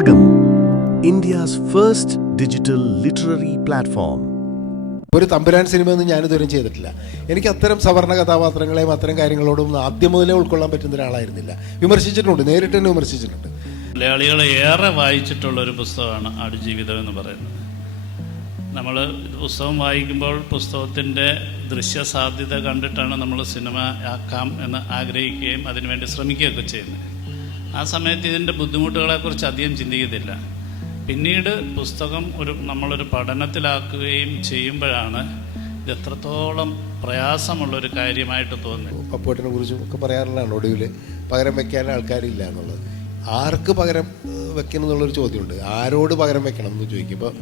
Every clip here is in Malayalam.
Agam, India's first digital literary platform. ഒരു തമ്പുരാൻ സിനിമയൊന്നും ഞാനിതുവരെ ചെയ്തിട്ടില്ല. എനിക്ക് അത്തരം സവർണ കഥാപാത്രങ്ങളെയും അത്തരം കാര്യങ്ങളോടും ആദ്യം മുതലേ ഉൾക്കൊള്ളാൻ പറ്റുന്ന ഒരാളായിരുന്നില്ല. വിമർശിച്ചിട്ടുണ്ട്, നേരിട്ട് തന്നെ വിമർശിച്ചിട്ടുണ്ട്. മലയാളികളെ ഏറെ വായിച്ചിട്ടുള്ള ഒരു പുസ്തകമാണ് ആടുജീവിതം എന്ന് പറയുന്നത്. നമ്മൾ പുസ്തകം വായിക്കുമ്പോൾ പുസ്തകത്തിൻ്റെ ദൃശ്യസാധ്യത കണ്ടിട്ടാണ് നമ്മൾ സിനിമ ആക്കാം എന്ന് ആഗ്രഹിക്കുകയും അതിനുവേണ്ടി ശ്രമിക്കുകയൊക്കെ ചെയ്യുന്നത്. ആ സമയത്ത് ഇതിൻ്റെ ബുദ്ധിമുട്ടുകളെക്കുറിച്ച് അധികം ചിന്തിക്കത്തില്ല. പിന്നീട് പുസ്തകം നമ്മളൊരു പഠനത്തിലാക്കുകയും ചെയ്യുമ്പോഴാണ് ഇത് എത്രത്തോളം പ്രയാസമുള്ളൊരു കാര്യമായിട്ട് തോന്നുന്നത്. പപ്പുവേട്ടനെ കുറിച്ചും ഒക്കെ പറയാറുള്ളതാണ് ഒടുവിൽ പകരം വെക്കാൻ ആൾക്കാരില്ല എന്നുള്ളത്. ആർക്ക് പകരം വെക്കണം എന്നുള്ളൊരു ചോദ്യമുണ്ട്. ആരോട് പകരം വെക്കണം എന്ന് ചോദിക്കുമ്പോൾ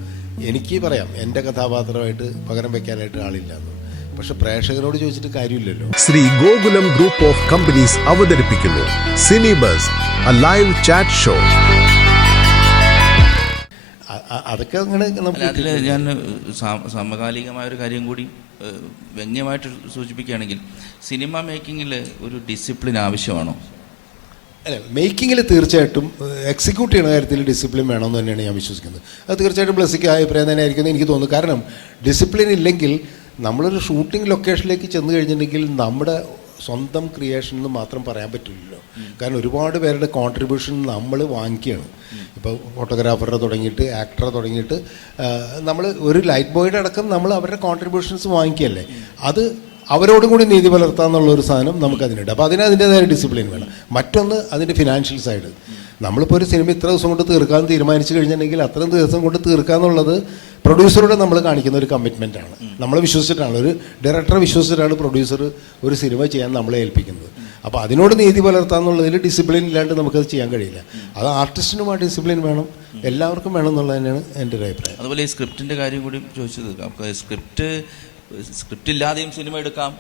എനിക്ക് പറയാം എൻ്റെ കഥാപാത്രമായിട്ട് പകരം വെക്കാനായിട്ട് ആളില്ല എന്ന്. പക്ഷെ പ്രേക്ഷകരോട് ചോദിച്ചിട്ട് കാര്യമില്ലല്ലോ. Shri Gokulam group of companies അവതരിപ്പിക്കുന്നു സിനിബസ്, a live chat show. അതൊക്കെ അങ്ങനെ അതിൽ ഞാൻ സമകാലികമായ ഒരു കാര്യം കൂടി വ്യംഗ്യമായിട്ട് സൂചിപ്പിക്കുകയാണെങ്കിൽ, സിനിമ മേക്കിങ്ങിൽ ഒരു ഡിസിപ്ലിൻ ആവശ്യമാണോ? അല്ല, മേക്കിങ്ങിൽ തീർച്ചയായിട്ടും എക്സിക്യൂട്ട് ചെയ്യുന്ന കാര്യത്തിൽ ഡിസിപ്ലിൻ വേണമെന്ന് തന്നെയാണ് ഞാൻ വിശ്വസിക്കുന്നത്. അത് തീർച്ചയായിട്ടും ബ്ലെസ്സിക്ക് അഭിപ്രായം തന്നെ ആയിരിക്കും എനിക്ക് തോന്നുന്നു. കാരണം ഡിസിപ്ലിൻ ഇല്ലെങ്കിൽ നമ്മളൊരു ഷൂട്ടിംഗ് ലൊക്കേഷനിലേക്ക് ചെന്ന് കഴിഞ്ഞിട്ടുണ്ടെങ്കിൽ നമ്മുടെ സ്വന്തം ക്രിയേഷൻ എന്ന് മാത്രം പറയാൻ പറ്റില്ലല്ലോ. കാരണം ഒരുപാട് പേരുടെ കോൺട്രിബ്യൂഷൻ നമ്മൾ വാങ്ങിക്കുകയാണ്. ഇപ്പോൾ ഫോട്ടോഗ്രാഫറുടെ തുടങ്ങിയിട്ട് ആക്ടറെ തുടങ്ങിയിട്ട് നമ്മൾ ഒരു ലൈറ്റ് ബോയുടെ അടക്കം നമ്മൾ അവരുടെ കോൺട്രിബ്യൂഷൻസ് വാങ്ങിക്കുകയല്ലേ. അത് അവരോടും കൂടി നീതി പുലർത്താന്നുള്ളൊരു സാധനം നമുക്കതിനുണ്ട്. അപ്പോൾ അതിൻ്റെതായ ഡിസിപ്ലിൻ വേണം. മറ്റൊന്ന് അതിൻ്റെ ഫിനാൻഷ്യൽ സൈഡ്. നമ്മളിപ്പോൾ ഒരു സിനിമ ഇത്ര ദിവസം കൊണ്ട് തീർക്കാൻ തീരുമാനിച്ചു കഴിഞ്ഞിട്ടുണ്ടെങ്കിൽ അത്രയും ദിവസം കൊണ്ട് തീർക്കാന്നുള്ളത് പ്രൊഡ്യൂസറോട് നമ്മൾ കാണിക്കുന്ന ഒരു കമ്മിറ്റ്മെൻറ്റാണ്. നമ്മളെ വിശ്വസിച്ചിട്ടാണ്, ഒരു ഡയറക്ടറെ വിശ്വസിച്ചിട്ടാണ് പ്രൊഡ്യൂസർ ഒരു സിനിമ ചെയ്യാൻ നമ്മളെ ഏൽപ്പിക്കുന്നത്. അപ്പോൾ അതിനോട് നീതി പുലർത്താന്നുള്ളതിൽ ഡിസിപ്ലിൻ ഇല്ലാണ്ട് നമുക്കത് ചെയ്യാൻ കഴിയില്ല. അത് ആർട്ടിസ്റ്റിനും ആ ഡിസിപ്ലിൻ വേണം, എല്ലാവർക്കും വേണം എന്നുള്ളത് തന്നെയാണ് എൻ്റെ ഒരു അഭിപ്രായം. അതുപോലെ ഈ സ്ക്രിപ്റ്റിൻ്റെ കാര്യം കൂടി ചോദിച്ചത്, സ്ക്രിപ്റ്റ് ഇല്ലാതെയും സിനിമ എടുക്കാം,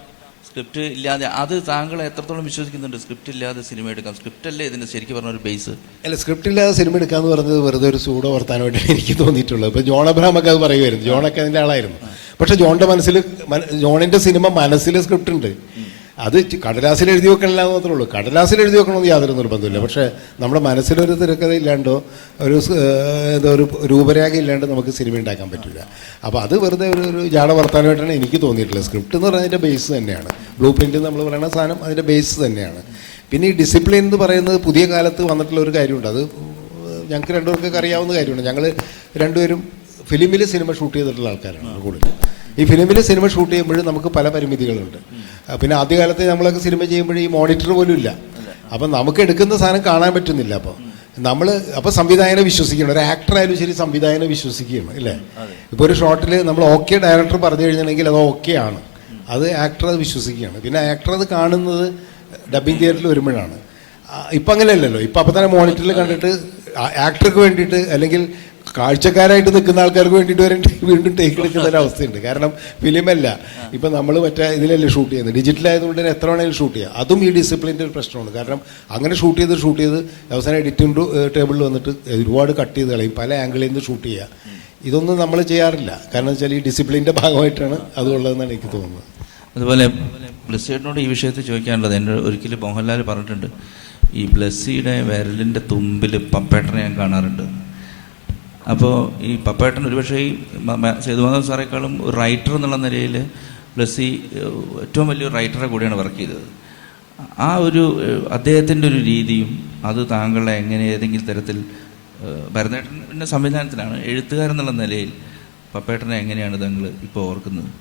സ്ക്രിപ്റ്റ് ഇല്ലാതെ, അത് താങ്കൾ എത്രത്തോളം വിശ്വസിക്കുന്നുണ്ട്? സ്ക്രിപ്റ്റ് ഇല്ലാതെ സിനിമ എടുക്കാം, സ്ക്രിപ്റ്റ് അല്ലേ ഇതിൻ്റെ ശരിക്കും പറഞ്ഞ ഒരു ബേസ്? അല്ല, സ്ക്രിപ്റ്റ് ഇല്ലാതെ സിനിമ എടുക്കാമെന്ന് പറഞ്ഞത് വെറുതെ ഒരു സൂഡോ വർത്താനമായിട്ടാണ് എനിക്ക് തോന്നിയിട്ടുള്ളത്. ഇപ്പോൾ ജോൺ അബ്രഹാമൊക്കെ അത് പറയുമായിരുന്നു, ജോണൊക്കെ അതിൻ്റെ ആളായിരുന്നു. പക്ഷേ ജോണിൻ്റെ സിനിമ മനസ്സിൽ സ്ക്രിപ്റ്റ് ഉണ്ട്. അത് കടലാസിൽ എഴുതി വെക്കണില്ല എന്ന് മാത്രമേ ഉള്ളൂ. കടലാസിൽ എഴുതി വെക്കണമെന്ന് യാതൊരു നിർബന്ധമില്ല. പക്ഷേ നമ്മുടെ മനസ്സിലൊരു തിരക്കഥ ഇല്ലാണ്ടോ ഒരു രൂപരേഖ ഇല്ലാണ്ട് നമുക്ക് സിനിമ ഉണ്ടാക്കാൻ പറ്റില്ല. അപ്പോൾ അത് വെറുതെ ഒരു ജാട വർത്താനമായിട്ടാണ് എനിക്ക് തോന്നിയിട്ടുള്ളത്. സ്ക്രിപ്റ്റ് എന്ന് പറഞ്ഞാൽ അതിൻ്റെ ബേസ് തന്നെയാണ്. ബ്ലൂ പ്രിൻ്റ് നമ്മൾ പറയുന്ന സാധനം അതിൻ്റെ ബേസ് തന്നെയാണ്. പിന്നെ ഈ ഡിസിപ്ലിൻ എന്ന് പറയുന്നത് പുതിയ കാലത്ത് വന്നിട്ടുള്ള ഒരു കാര്യമുണ്ട്. അത് ഞങ്ങൾക്ക് രണ്ടുപേർക്കൊക്കെ അറിയാവുന്ന കാര്യമാണ്. ഞങ്ങൾ രണ്ടുപേരും ഫിലിമിൽ സിനിമ ഷൂട്ട് ചെയ്തിട്ടുള്ള ആൾക്കാരാണ് കൂടുതൽ. ഈ ഫിലിമിൽ സിനിമ ഷൂട്ട് ചെയ്യുമ്പോൾ നമുക്ക് പല പരിമിതികളുണ്ട്. പിന്നെ ആദ്യകാലത്ത് നമ്മളൊക്കെ സിനിമ ചെയ്യുമ്പോൾ ഈ മോണിറ്റർ പോലും ഇല്ല. അപ്പം നമുക്ക് എടുക്കുന്ന സാധനം കാണാൻ പറ്റുന്നില്ല. അപ്പോൾ സംവിധായകനെ വിശ്വസിക്കണം. ഒരു ആക്ടറായാലും ശരി സംവിധായകനെ വിശ്വസിക്കുകയാണ്, അല്ലേ? ഇപ്പോൾ ഒരു ഷോട്ടിൽ നമ്മൾ ഓക്കെ ഡയറക്ടർ പറഞ്ഞു കഴിഞ്ഞിട്ടുണ്ടെങ്കിൽ അത് ഓക്കെ ആണ്, അത് ആക്ടർ അത് വിശ്വസിക്കുകയാണ്. പിന്നെ ആക്ടർ അത് കാണുന്നത് ഡബ്ബിങ് തിയേറ്ററിൽ വരുമ്പോഴാണ്. ഇപ്പം അങ്ങനെയല്ലല്ലോ. ഇപ്പം അപ്പം തന്നെ മോണിറ്ററിൽ കണ്ടിട്ട് ആക്ടർക്ക് വേണ്ടിയിട്ട് അല്ലെങ്കിൽ കാഴ്ചക്കാരായിട്ട് നിൽക്കുന്ന ആൾക്കാർക്ക് വേണ്ടിയിട്ട് വരെ വീണ്ടും ടേക്ക് എടുക്കുന്ന ഒരവസ്ഥയുണ്ട്. കാരണം ഫിലിമല്ല, ഇപ്പം നമ്മൾ മറ്റേ ഇതിലല്ലേ ഷൂട്ട് ചെയ്യുന്നത്, ഡിജിറ്റലായതുകൊണ്ട് തന്നെ എത്ര വേണമെങ്കിലും ഷൂട്ട് ചെയ്യാം. അതും ഈ ഡിസിപ്ലിൻ്റെ ഒരു പ്രശ്നമാണ്. കാരണം അങ്ങനെ ഷൂട്ട് ചെയ്ത് അവസാനം എഡിറ്റിംഗ് ടേബിളിൽ വന്നിട്ട് ഒരുപാട് കട്ട് ചെയ്ത് കളയും, പല ആംഗിളിൽ നിന്ന് ഷൂട്ട് ചെയ്യുക. ഇതൊന്നും നമ്മൾ ചെയ്യാറില്ല. കാരണം വെച്ചാൽ ഈ ഡിസിപ്ലിൻ്റെ ഭാഗമായിട്ടാണ് അതുള്ളതെന്നാണ് എനിക്ക് തോന്നുന്നത്. അതുപോലെ ബ്ലെസ്സിയോട് ഈ വിഷയത്തിൽ ചോദിക്കാനുള്ളത്, എൻ്റെ ഒരിക്കലും മോഹൻലാൽ പറഞ്ഞിട്ടുണ്ട്, ഈ ബ്ലെസ്സിയുടെ വിരലിൻ്റെ തുമ്പിൽ പപ്പേട്ടനെ ഞാൻ കാണാറുണ്ട്. അപ്പോൾ ഈ പപ്പേട്ടൻ ഒരുപക്ഷെ ഈ സേതുമാധവൻ സാറേക്കാളും ഒരു റൈറ്റർ എന്നുള്ള നിലയിൽ ബ്ലെസ്സി ഏറ്റവും വലിയൊരു റൈറ്ററെ കൂടിയാണ് വർക്ക് ചെയ്തത്. ആ ഒരു അദ്ദേഹത്തിൻ്റെ ഒരു രീതിയും അത് താങ്കളെ എങ്ങനെ ഏതെങ്കിലും തരത്തിൽ, ഭരതേട്ടൻ്റെ സംവിധാനത്തിലാണ്, എഴുത്തുകാരെന്നുള്ള നിലയിൽ പപ്പേട്ടനെ എങ്ങനെയാണ് താങ്കൾ ഇപ്പോൾ ഓർക്കുന്നത്?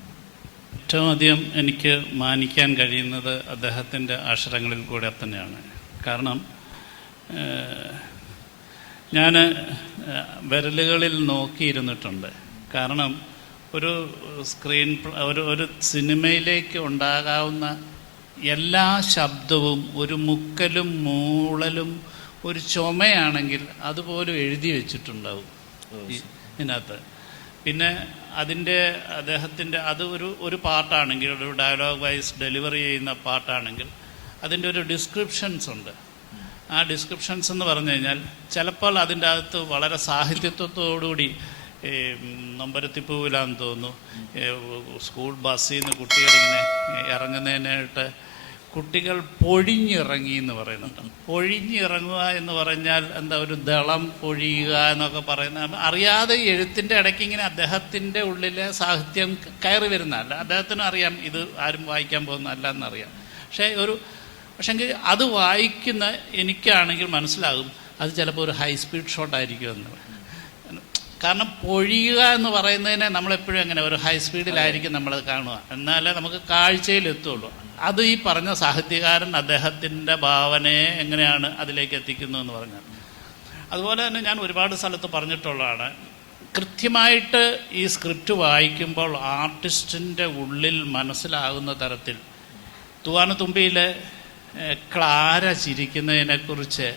ഏറ്റവും അധികം എനിക്ക് മാനിക്കാൻ കഴിയുന്നത് അദ്ദേഹത്തിൻ്റെ അക്ഷരങ്ങളിൽ കൂടെ തന്നെയാണ്. കാരണം ഞാൻ വിരലുകളിൽ നോക്കിയിരുന്നിട്ടുണ്ട്. കാരണം ഒരു ഒരു സിനിമയിലേക്ക് ഉണ്ടാകാവുന്ന എല്ലാ ശബ്ദവും, ഒരു മുക്കലും മൂളലും ഒരു ചുമയാണെങ്കിൽ അതുപോലും എഴുതി വെച്ചിട്ടുണ്ടാവും ഇതിനകത്ത്. പിന്നെ അദ്ദേഹത്തിൻ്റെ അത് ഒരു പാട്ടാണെങ്കിൽ, ഒരു ഡയലോഗ് വൈസ് ഡെലിവറി ചെയ്യുന്ന പാട്ടാണെങ്കിൽ അതിൻ്റെ ഒരു ഡിസ്ക്രിപ്ഷൻസ് ഉണ്ട്. ആ ഡിസ്ക്രിപ്ഷൻസ് എന്ന് പറഞ്ഞു കഴിഞ്ഞാൽ ചിലപ്പോൾ അതിൻ്റെ അകത്ത് വളരെ സാഹിത്യത്വത്തോടുകൂടി നൊമ്പരത്തിപ്പൂവിലാന്ന് തോന്നുന്നു, സ്കൂൾ ബസ്സിൽ നിന്ന് കുട്ടികളിങ്ങനെ ഇറങ്ങുന്നതിനായിട്ട് കുട്ടികൾ പൊഴിഞ്ഞിറങ്ങി എന്ന് പറയുന്നുണ്ട്. പൊഴിഞ്ഞിറങ്ങുക എന്ന് പറഞ്ഞാൽ എന്താ, ഒരു ദളം പൊഴിയുക എന്നൊക്കെ പറയുന്ന, അറിയാതെ എഴുത്തിൻ്റെ ഇടയ്ക്ക് ഇങ്ങനെ അദ്ദേഹത്തിൻ്റെ ഉള്ളിലെ സാഹിത്യം കയറി വരുന്നതല്ല. അദ്ദേഹത്തിന് അറിയാം ഇത് ആരും വായിക്കാൻ പോകുന്നതല്ല എന്നറിയാം. പക്ഷെങ്കിൽ അത് വായിക്കുന്ന എനിക്കാണെങ്കിൽ മനസ്സിലാകും അത് ചിലപ്പോൾ ഒരു ഹൈ സ്പീഡ് ഷോട്ടായിരിക്കും എന്ന്. കാരണം പൊഴിയുക എന്ന് പറയുന്നതിനെ നമ്മളെപ്പോഴും അങ്ങനെ ഒരു ഹൈ സ്പീഡിലായിരിക്കും നമ്മളത് കാണുക, എന്നാലേ നമുക്ക് കാഴ്ചയിലെത്തുള്ളൂ. അത് ഈ പറഞ്ഞ സാഹിത്യകാരൻ അദ്ദേഹത്തിൻ്റെ ഭാവനയെ എങ്ങനെയാണ് അതിലേക്ക് എത്തിക്കുന്നു എന്ന് പറഞ്ഞാൽ. അതുപോലെ തന്നെ ഞാൻ ഒരുപാട് സ്ഥലത്ത് പറഞ്ഞിട്ടുള്ളതാണ്, കൃത്യമായിട്ട് ഈ സ്ക്രിപ്റ്റ് വായിക്കുമ്പോൾ ആർട്ടിസ്റ്റിൻ്റെ ഉള്ളിൽ മനസ്സിലാകുന്ന തരത്തിൽ തൂവാനത്തുമ്പിയിലെ ക്ലാര ചിരിക്കുന്നതിനെക്കുറിച്ച്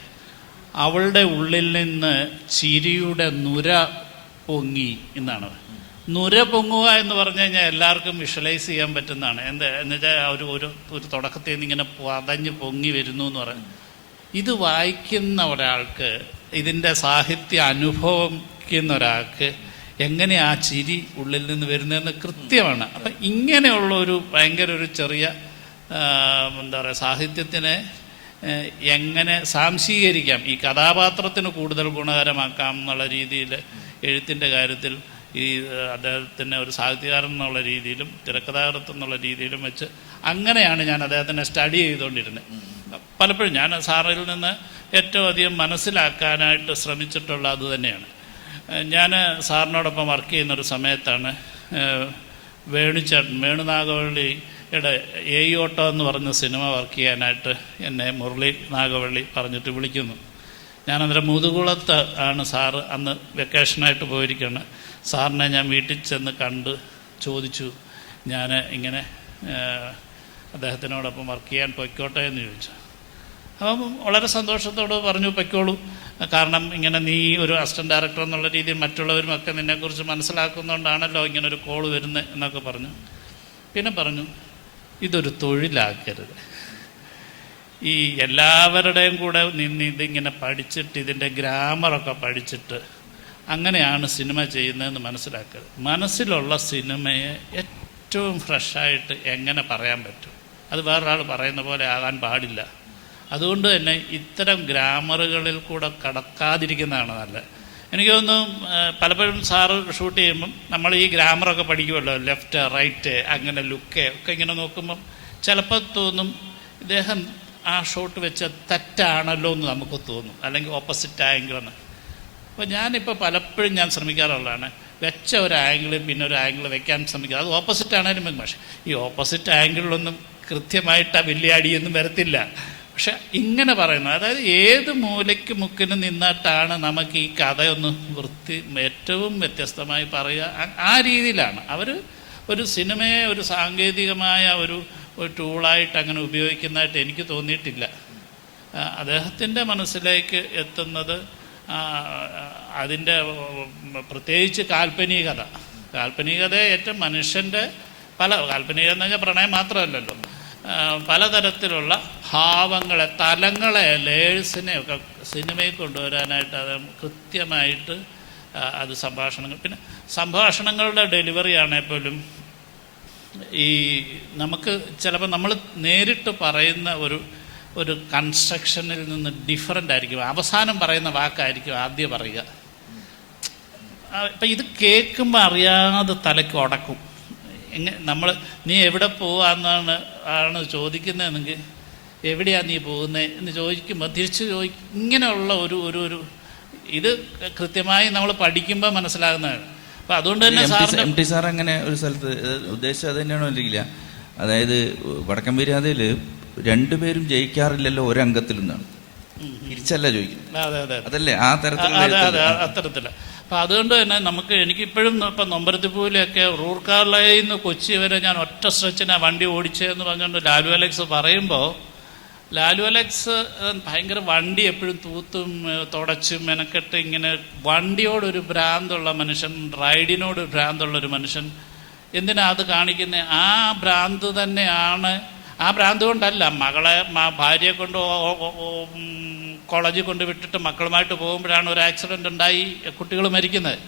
അവളുടെ ഉള്ളിൽ നിന്ന് ചിരിയുടെ നുര പൊങ്ങി എന്നാണ്. നുര പൊങ്ങുക എന്ന് പറഞ്ഞു കഴിഞ്ഞാൽ എല്ലാവർക്കും വിഷ്വലൈസ് ചെയ്യാൻ പറ്റുന്നതാണ്. എന്നുവെച്ചാൽ ഒരു തുടക്കത്തിൽ നിന്ന് ഇങ്ങനെ പതഞ്ഞ് പൊങ്ങി വരുന്നു എന്ന് പറഞ്ഞു. ഇത് വായിക്കുന്ന ഒരാൾക്ക്, ഇതിൻ്റെ സാഹിത്യ അനുഭവിക്കുന്ന ഒരാൾക്ക് എങ്ങനെ ആ ചിരി ഉള്ളിൽ നിന്ന് വരുന്നതെന്ന് കൃത്യമാണ്. അപ്പം ഇങ്ങനെയുള്ള ഒരു ഭയങ്കര ഒരു ചെറിയ എന്താ പറയുക, സാഹിത്യത്തിനെ എങ്ങനെ സാംശീകരിക്കാം, ഈ കഥാപാത്രത്തിന് കൂടുതൽ ഗുണകരമാക്കാം എന്നുള്ള രീതിയിൽ എഴുത്തിൻ്റെ കാര്യത്തിൽ ഈ അദ്ദേഹത്തിനെ ഒരു സാഹിത്യകാരൻ എന്നുള്ള രീതിയിലും തിരക്കഥാകൃത്ത് എന്നുള്ള രീതിയിലും വെച്ച് അങ്ങനെയാണ് ഞാൻ അദ്ദേഹത്തിനെ സ്റ്റഡി ചെയ്തുകൊണ്ടിരുന്നത്. പലപ്പോഴും ഞാൻ സാറിൽ നിന്ന് ഏറ്റവും അധികം മനസ്സിലാക്കാനായിട്ട് ശ്രമിച്ചിട്ടുള്ള അത് തന്നെയാണ്. ഞാൻ സാറിനോടൊപ്പം വർക്ക് ചെയ്യുന്നൊരു സമയത്താണ് വേണുനാഗവള്ളിയുടെ ഓട്ടോ എന്ന് പറഞ്ഞ സിനിമ വർക്ക് ചെയ്യാനായിട്ട് എന്നെ മുരളി നാഗവള്ളി പറഞ്ഞിട്ട് വിളിക്കുന്നു. ഞാനന്നേരം മുതുകുളത്ത് ആണ് സാറ് അന്ന് വെക്കേഷനായിട്ട് പോയിരിക്കുകയാണ്. സാറിനെ ഞാൻ വീട്ടിൽ ചെന്ന് കണ്ട് ചോദിച്ചു, ഞാൻ ഇങ്ങനെ അദ്ദേഹത്തിനോടൊപ്പം വർക്ക് ചെയ്യാൻ പൊയ്ക്കോട്ടെ എന്ന് ചോദിച്ചു. അപ്പം വളരെ സന്തോഷത്തോട് പറഞ്ഞു, പൊയ്ക്കോളൂ, കാരണം ഇങ്ങനെ നീ ഒരു അസിസ്റ്റൻറ്റ് ഡയറക്ടർ എന്നുള്ള രീതിയിൽ മറ്റുള്ളവരും ഒക്കെ നിന്നെക്കുറിച്ച് മനസ്സിലാക്കുന്നതുകൊണ്ടാണല്ലോ ഇങ്ങനൊരു കോള് വരുന്നത് എന്നൊക്കെ പറഞ്ഞു. പിന്നെ പറഞ്ഞു, ഇതൊരു തൊഴിലാക്കരുത്. ഈ എല്ലാവരുടെയും കൂടെ നിന്ന് ഇതിങ്ങനെ പഠിച്ചിട്ട് ഇതിൻ്റെ ഗ്രാമറൊക്കെ പഠിച്ചിട്ട് അങ്ങനെയാണ് സിനിമ ചെയ്യുന്നതെന്ന് മനസ്സിലാക്കരുത്. മനസ്സിലുള്ള സിനിമയെ ഏറ്റവും ഫ്രഷായിട്ട് എങ്ങനെ പറയാൻ പറ്റും, അത് വേറൊരാൾ പറയുന്ന പോലെ ആകാൻ പാടില്ല. അതുകൊണ്ട് തന്നെ ഇത്തരം ഗ്രാമറുകളിൽ കൂടെ കടക്കാതിരിക്കുന്നതാണ് നല്ലത്. എനിക്ക് തോന്നുന്നു പലപ്പോഴും സാറ് ഷൂട്ട് ചെയ്യുമ്പം നമ്മൾ ഈ ഗ്രാമറൊക്കെ പഠിക്കുമല്ലോ, ലെഫ്റ്റ് റൈറ്റ് അങ്ങനെ ലുക്ക് ഒക്കെ ഇങ്ങനെ നോക്കുമ്പം ചിലപ്പോൾ തോന്നും ഇദ്ദേഹം ആ ഷോട്ട് വെച്ച തെറ്റാണല്ലോ എന്ന് നമുക്ക് തോന്നും, അല്ലെങ്കിൽ ഓപ്പോസിറ്റ് ആംഗിളെന്ന്. അപ്പോൾ ഞാനിപ്പോൾ പലപ്പോഴും ഞാൻ ശ്രമിക്കാറുള്ളതാണ്, വെച്ച ഒരു ആംഗിൾ പിന്നെ ഒരു ആംഗിൾ വെക്കാൻ ശ്രമിക്കുക. അത് ഓപ്പോസിറ്റ് ആണെങ്കിലും പക്ഷേ ഈ ഓപ്പോസിറ്റ് ആംഗിളിലൊന്നും കൃത്യമായിട്ട് ആ വലിയ അടിയൊന്നും വരത്തില്ല. പക്ഷെ ഇങ്ങനെ പറയുന്നത്, അതായത് ഏത് മൂലയ്ക്ക് മുക്കിന് നിന്നിട്ടാണ് നമുക്ക് ഈ കഥയൊന്ന് ഏറ്റവും വ്യത്യസ്തമായി പറയുക, ആ രീതിയിലാണ് അവർ ഒരു സിനിമയെ ഒരു സാങ്കേതികമായ ഒരു ടൂളായിട്ട് അങ്ങനെ ഉപയോഗിക്കുന്നതായിട്ട് എനിക്ക് തോന്നിയിട്ടില്ല. അദ്ദേഹത്തിൻ്റെ മനസ്സിലേക്ക് എത്തുന്നത് അതിൻ്റെ പ്രത്യേകിച്ച് കാൽപ്പനികതയെ ഏറ്റവും മനുഷ്യൻ്റെ കാൽപ്പനികത എന്ന് പറഞ്ഞാൽ പ്രണയം മാത്രമല്ലല്ലോ, പലതരത്തിലുള്ള ഭാവങ്ങളെ, തലങ്ങളെ, ലേഴ്സിനെയൊക്കെ സിനിമയിൽ കൊണ്ടുവരാനായിട്ട് അത് കൃത്യമായിട്ട് അത് പിന്നെ സംഭാഷണങ്ങളുടെ ഡെലിവറി ആണെങ്കിൽ പോലും ഈ നമുക്ക് ചിലപ്പോൾ നമ്മൾ നേരിട്ട് പറയുന്ന ഒരു കൺസ്ട്രക്ഷനിൽ നിന്ന് ഡിഫറൻ്റ് ആയിരിക്കും. അവസാനം പറയുന്ന വാക്കായിരിക്കും ആദ്യം പറയുക. ഇപ്പം ഇത് കേൾക്കുമ്പോൾ അറിയാതെ തലയ്ക്ക് ഉടക്കും. നീ എവിടെ പോവാന്നാണ് ചോദിക്കുന്നതെങ്കിൽ എവിടെയാണ് നീ പോകുന്നത് എന്ന് ചോദിക്കുമ്പോൾ തിരിച്ച് ഇങ്ങനെയുള്ള ഒരു ഇത് കൃത്യമായി നമ്മൾ പഠിക്കുമ്പോൾ മനസ്സിലാകുന്നതാണ്. അപ്പം അതുകൊണ്ട് തന്നെ എം ടി സാർ അങ്ങനെ ഒരു സ്ഥലത്ത് ഉദ്ദേശിച്ചത് തന്നെയാണോ ഇല്ല, അതായത് വടക്കൻ വീരാതയിൽ രണ്ടുപേരും ജയിക്കാറില്ലല്ലോ ഒരംഗത്തിൽ നിന്നാണ്, തിരിച്ചല്ല ചോദിക്കുന്നത്, അതല്ലേ ആ അത്തരത്തില്. അപ്പം അതുകൊണ്ട് തന്നെ എനിക്കിപ്പോഴും ഇപ്പം നൊമ്പരത്തിപ്പൂവിലൊക്കെ റൂർക്കാർലയിൽ നിന്ന് കൊച്ചി വരെ ഞാൻ ഒറ്റ സ്ട്രെച്ചിനാണ് വണ്ടി ഓടിച്ചതെന്ന് പറഞ്ഞുകൊണ്ട് ലാലു അലക്സ് പറയുമ്പോൾ, ലാലു അലക്സ് ഭയങ്കര വണ്ടി എപ്പോഴും തൂത്തും തുടച്ചും മെനക്കെട്ട് ഇങ്ങനെ വണ്ടിയോടൊരു ഭ്രാന്തുള്ള മനുഷ്യൻ, റൈഡിനോട് ഭ്രാന്തുള്ളൊരു മനുഷ്യൻ. എന്തിനാ അത് കാണിക്കുന്നത്? ആ ഭ്രാന്ത് തന്നെയാണ്. ആ ഭ്രാന്ത് കൊണ്ടല്ല, ഭാര്യയെ കൊണ്ട് കോളേജിൽ കൊണ്ട് വിട്ടിട്ട് മക്കളുമായിട്ട് പോകുമ്പോഴാണ് ഒരു ആക്സിഡൻ്റ് ഉണ്ടായി കുട്ടികൾ മരിക്കുന്നത്.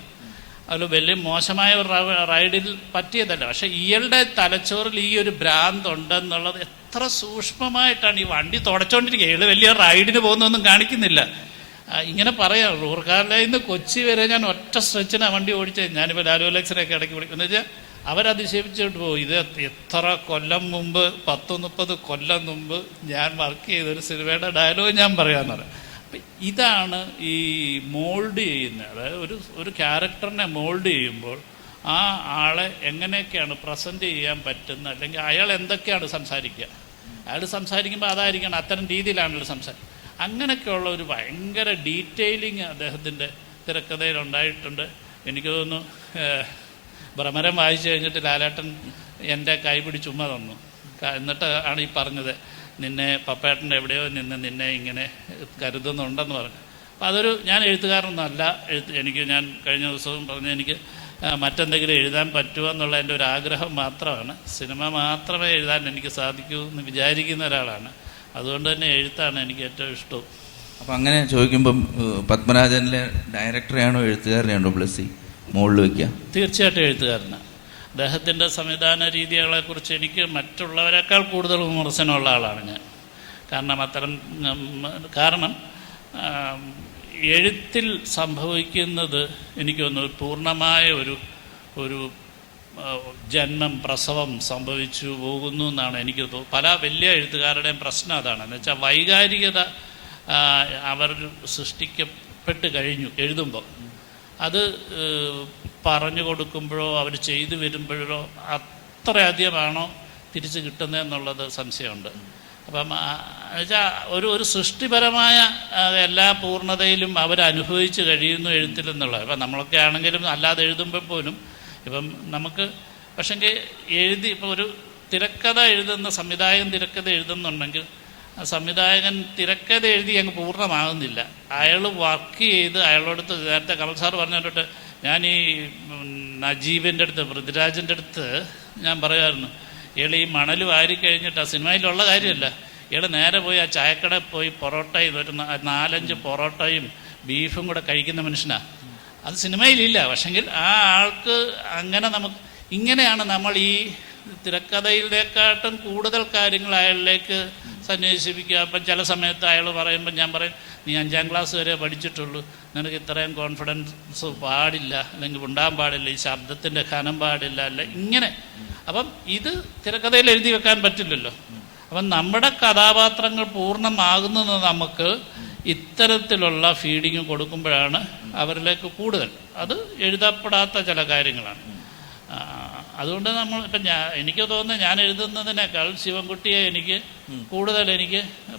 അതിൽ വലിയ മോശമായ ഒരു റൈഡിൽ പറ്റിയതല്ല. പക്ഷെ ഇയാളുടെ തലച്ചോറിൽ ഈ ഒരു ഭ്രാന്ത് ഉണ്ടെന്നുള്ളത് അത്ര സൂക്ഷ്മമായിട്ടാണ് ഈ വണ്ടി തുടച്ചോണ്ടിരിക്കുക. ഇയാൾ വലിയ റൈഡിന് പോകുന്നൊന്നും കാണിക്കുന്നില്ല. ഇങ്ങനെ പറയാം, റൂർക്കാർലയിൽ നിന്ന് കൊച്ചി വരെ ഞാൻ ഒറ്റ സ്ട്രെച്ചിനാണ് വണ്ടി ഓടിച്ചത്. ഞാനിപ്പോൾ ലാലു അലക്സിനെയൊക്കെ ഇടയ്ക്ക് വിളിക്കും. എന്ന് വെച്ചാൽ അവരതിശയിപ്പിച്ചിട്ട് പോകും. ഇത് എത്ര കൊല്ലം മുമ്പ്, 10-30 കൊല്ലം മുമ്പ് ഞാൻ വർക്ക് ചെയ്തൊരു സിനിമയുടെ ഡയലോഗ് ഞാൻ പറയാമെന്ന് പറയാം. അപ്പം ഇതാണ് ഈ മോൾഡ് ചെയ്യുന്നത്. അതായത് ഒരു ക്യാരക്ടറിനെ മോൾഡ് ചെയ്യുമ്പോൾ ആ ആളെ എങ്ങനെയൊക്കെയാണ് പ്രസൻറ്റ് ചെയ്യാൻ പറ്റുന്നത്, അല്ലെങ്കിൽ അയാൾ എന്തൊക്കെയാണ് സംസാരിക്കുക, അയാൾ സംസാരിക്കുമ്പോൾ അതായിരിക്കണം, അത്തരം രീതിയിലാണല്ലോ സംസാരിക്കുക. അങ്ങനെയൊക്കെയുള്ള ഒരു ഭയങ്കര ഡീറ്റെയിലിങ് അദ്ദേഹത്തിൻ്റെ തിരക്കഥയിലുണ്ടായിട്ടുണ്ട്. എനിക്ക് തോന്നുന്നു ഭ്രമരം വായിച്ചു കഴിഞ്ഞിട്ട് ലാലേട്ടൻ എൻ്റെ കൈ പിടിച്ച് ഉമ്മ തന്നു. എന്നിട്ട് ആണ് ഈ പറഞ്ഞത്, നിന്നെ പപ്പേട്ടൻ്റെ എവിടെയോ നിന്ന് നിന്നെ ഇങ്ങനെ കരുതുന്നുണ്ടെന്ന് പറഞ്ഞു. അപ്പോൾ അതൊരു, ഞാൻ എഴുത്തുകാരനൊന്നുമല്ല, ഞാൻ കഴിഞ്ഞ ദിവസവും പറഞ്ഞു, എനിക്ക് മറ്റെന്തെങ്കിലും എഴുതാൻ പറ്റുമോ എന്നുള്ള എൻ്റെ ഒരു ആഗ്രഹം മാത്രമാണ്. സിനിമ മാത്രമേ എഴുതാൻ എനിക്ക് സാധിക്കൂ എന്ന് വിചാരിക്കുന്ന ഒരാളാണ്. അതുകൊണ്ട് തന്നെ എഴുത്താണ് എനിക്ക് ഏറ്റവും ഇഷ്ടവും. അപ്പം അങ്ങനെ ചോദിക്കുമ്പം പത്മരാജനിലെ ഡയറക്ടറെയാണോ എഴുത്തുകാരനെയാണോ ബ്ലെസ്സി മുകളിൽ വയ്ക്കുക? തീർച്ചയായിട്ടും എഴുത്തുകാരനാണ്. അദ്ദേഹത്തിൻ്റെ സംവിധാന രീതികളെക്കുറിച്ച് എനിക്ക് മറ്റുള്ളവരെക്കാൾ കൂടുതൽ വിമർശനമുള്ള ആളാണ് ഞാൻ. കാരണം എഴുത്തിൽ സംഭവിക്കുന്നത് എനിക്ക് തോന്നുന്നു പൂർണ്ണമായ ഒരു ജന്മം, പ്രസവം സംഭവിച്ചു പോകുന്നു എന്നാണ് എനിക്ക് തോന്നുന്നത്. പല വലിയ എഴുത്തുകാരുടെയും പ്രശ്നം അതാണ്. എന്ന് വെച്ചാൽ വൈകാരികത അവർ സൃഷ്ടിക്കപ്പെട്ട് കഴിഞ്ഞു എഴുതുമ്പോൾ. അത് പറഞ്ഞു കൊടുക്കുമ്പോഴോ അവർ ചെയ്തു വരുമ്പോഴോ അത്രയധികമാണോ തിരിച്ച് കിട്ടുന്നതെന്നുള്ളത് സംശയമുണ്ട്. അപ്പം എന്നുവെച്ചാൽ ഒരു സൃഷ്ടിപരമായ എല്ലാ പൂർണ്ണതയിലും അവരനുഭവിച്ച് കഴിയുന്നു എഴുത്തിലെന്നുള്ളത്. ഇപ്പം നമ്മളൊക്കെ ആണെങ്കിലും അല്ലാതെ എഴുതുമ്പോൾ പോലും ഇപ്പം നമുക്ക് പക്ഷെങ്കിൽ ഇപ്പോൾ ഒരു തിരക്കഥ എഴുതുന്ന സംവിധായകൻ തിരക്കഥ എഴുതുന്നുണ്ടെങ്കിൽ ആ സംവിധായകൻ തിരക്കഥ എഴുതി അങ്ങ് പൂർണ്ണമാകുന്നില്ല. അയാൾ വർക്ക് ചെയ്ത് അയാളോടത്ത്, നേരത്തെ കമൽ സാർ പറഞ്ഞിട്ട് ഞാൻ ഈ നജീബിൻ്റെ അടുത്ത്, പൃഥ്വിരാജിൻ്റെ അടുത്ത് ഞാൻ പറയുമായിരുന്നു, ഇയാൾ ഈ മണൽ വാരി കഴിഞ്ഞിട്ട് ആ സിനിമയിലുള്ള കാര്യമല്ല, ഇയാൾ നേരെ പോയി ആ ചായക്കടയിൽ പോയി പൊറോട്ടയും ഒരു 4-5 പൊറോട്ടയും ബീഫും കൂടെ കഴിക്കുന്ന മനുഷ്യനാണ്. അത് സിനിമയിലില്ല. പക്ഷെങ്കിൽ ആ ആൾക്ക് അങ്ങനെ ഇങ്ങനെയാണ് നമ്മൾ ഈ തിരക്കഥയിലേക്കാട്ടും കൂടുതൽ കാര്യങ്ങൾ അയാളിലേക്ക് സന്വേഷിപ്പിക്കുക. അപ്പം ചില സമയത്ത് അയാൾ പറയുമ്പോൾ ഞാൻ പറയും, നീ 5ാം ക്ലാസ് വരെ പഠിച്ചിട്ടുള്ളൂ, നിനക്ക് ഇത്രയും കോൺഫിഡൻസ് പാടില്ല, അല്ലെങ്കിൽ ഉണ്ടാകാൻ പാടില്ല, ഈ ശബ്ദത്തിൻ്റെ ഘനം പാടില്ല, അല്ല ഇങ്ങനെ. അപ്പം ഇത് തിരക്കഥയിൽ എഴുതി വെക്കാൻ പറ്റില്ലല്ലോ. അപ്പം നമ്മുടെ കഥാപാത്രങ്ങൾ പൂർണ്ണമാകുന്നത് നമുക്ക് ഇത്തരത്തിലുള്ള ഫീഡിങ് കൊടുക്കുമ്പോഴാണ് അവരിലേക്ക് കൂടുതൽ. അത് എഴുതപ്പെടാത്ത ചില കാര്യങ്ങളാണ്. അതുകൊണ്ട് ഇപ്പം എനിക്ക് തോന്നുന്നത്, ഞാൻ എഴുതുന്നതിനേക്കാൾ ശിവൻകുട്ടിയെ എനിക്ക് കൂടുതൽ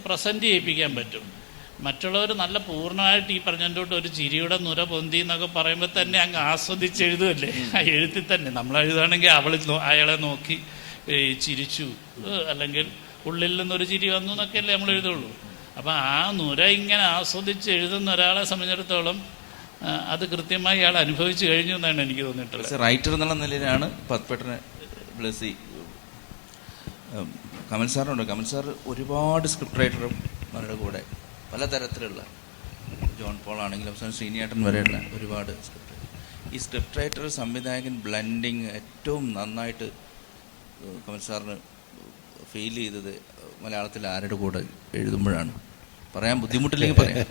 പ്രസൻറ്റ് ചെയ്യിപ്പിക്കാൻ പറ്റും. മറ്റുള്ളവർ നല്ല പൂർണ്ണമായിട്ട് ഈ പറഞ്ഞതിൻ്റെ ഒരു ചിരിയുടെ നുര പൊന്തി എന്നൊക്കെ പറയുമ്പോൾ തന്നെ അങ്ങ് ആസ്വദിച്ച് എഴുതുമല്ലേ ആ എഴുത്തിൽ തന്നെ. നമ്മൾ എഴുതുകയാണെങ്കിൽ അയാളെ നോക്കി ചിരിച്ചു, അല്ലെങ്കിൽ ഉള്ളിൽ നിന്നൊരു ചിരി വന്നു എന്നൊക്കെയല്ലേ നമ്മൾ എഴുതുള്ളൂ. അപ്പം ആ നുര ഇങ്ങനെ ആസ്വദിച്ച് എഴുതുന്ന ഒരാളെ സംബന്ധിച്ചിടത്തോളം അത് കൃത്യമായി അയാൾ അനുഭവിച്ചു കഴിഞ്ഞു എന്നാണ് എനിക്ക് തോന്നിയിട്ടുള്ളത്. റൈറ്റർ എന്നുള്ള നിലയിലാണ് പത്മേട്ടനെ ബ്ലെസ്സി. കമൽ സാറുണ്ട്. കമൽ സാർ ഒരുപാട് സ്ക്രിപ്റ്റ് റൈറ്റർമാരുടെ കൂടെ പലതരത്തിലുള്ള, ജോൺ പോൾ ആണെങ്കിലും ശ്രീനിയേട്ടൻ വരെയുള്ള ഒരുപാട് സ്ക്രിപ്റ്റ്. ഈ സ്ക്രിപ്റ്റ് റൈറ്റർ സംവിധായകൻ ബ്ലെൻഡിങ് ഏറ്റവും നന്നായിട്ട് കമൽ സാറിന് ഫീൽ ചെയ്തത് മലയാളത്തിൽ ആരുടെ കൂടെ എഴുതുമ്പോഴാണ്? പറയാൻ ബുദ്ധിമുട്ടില്ലെങ്കിൽ പറയാം.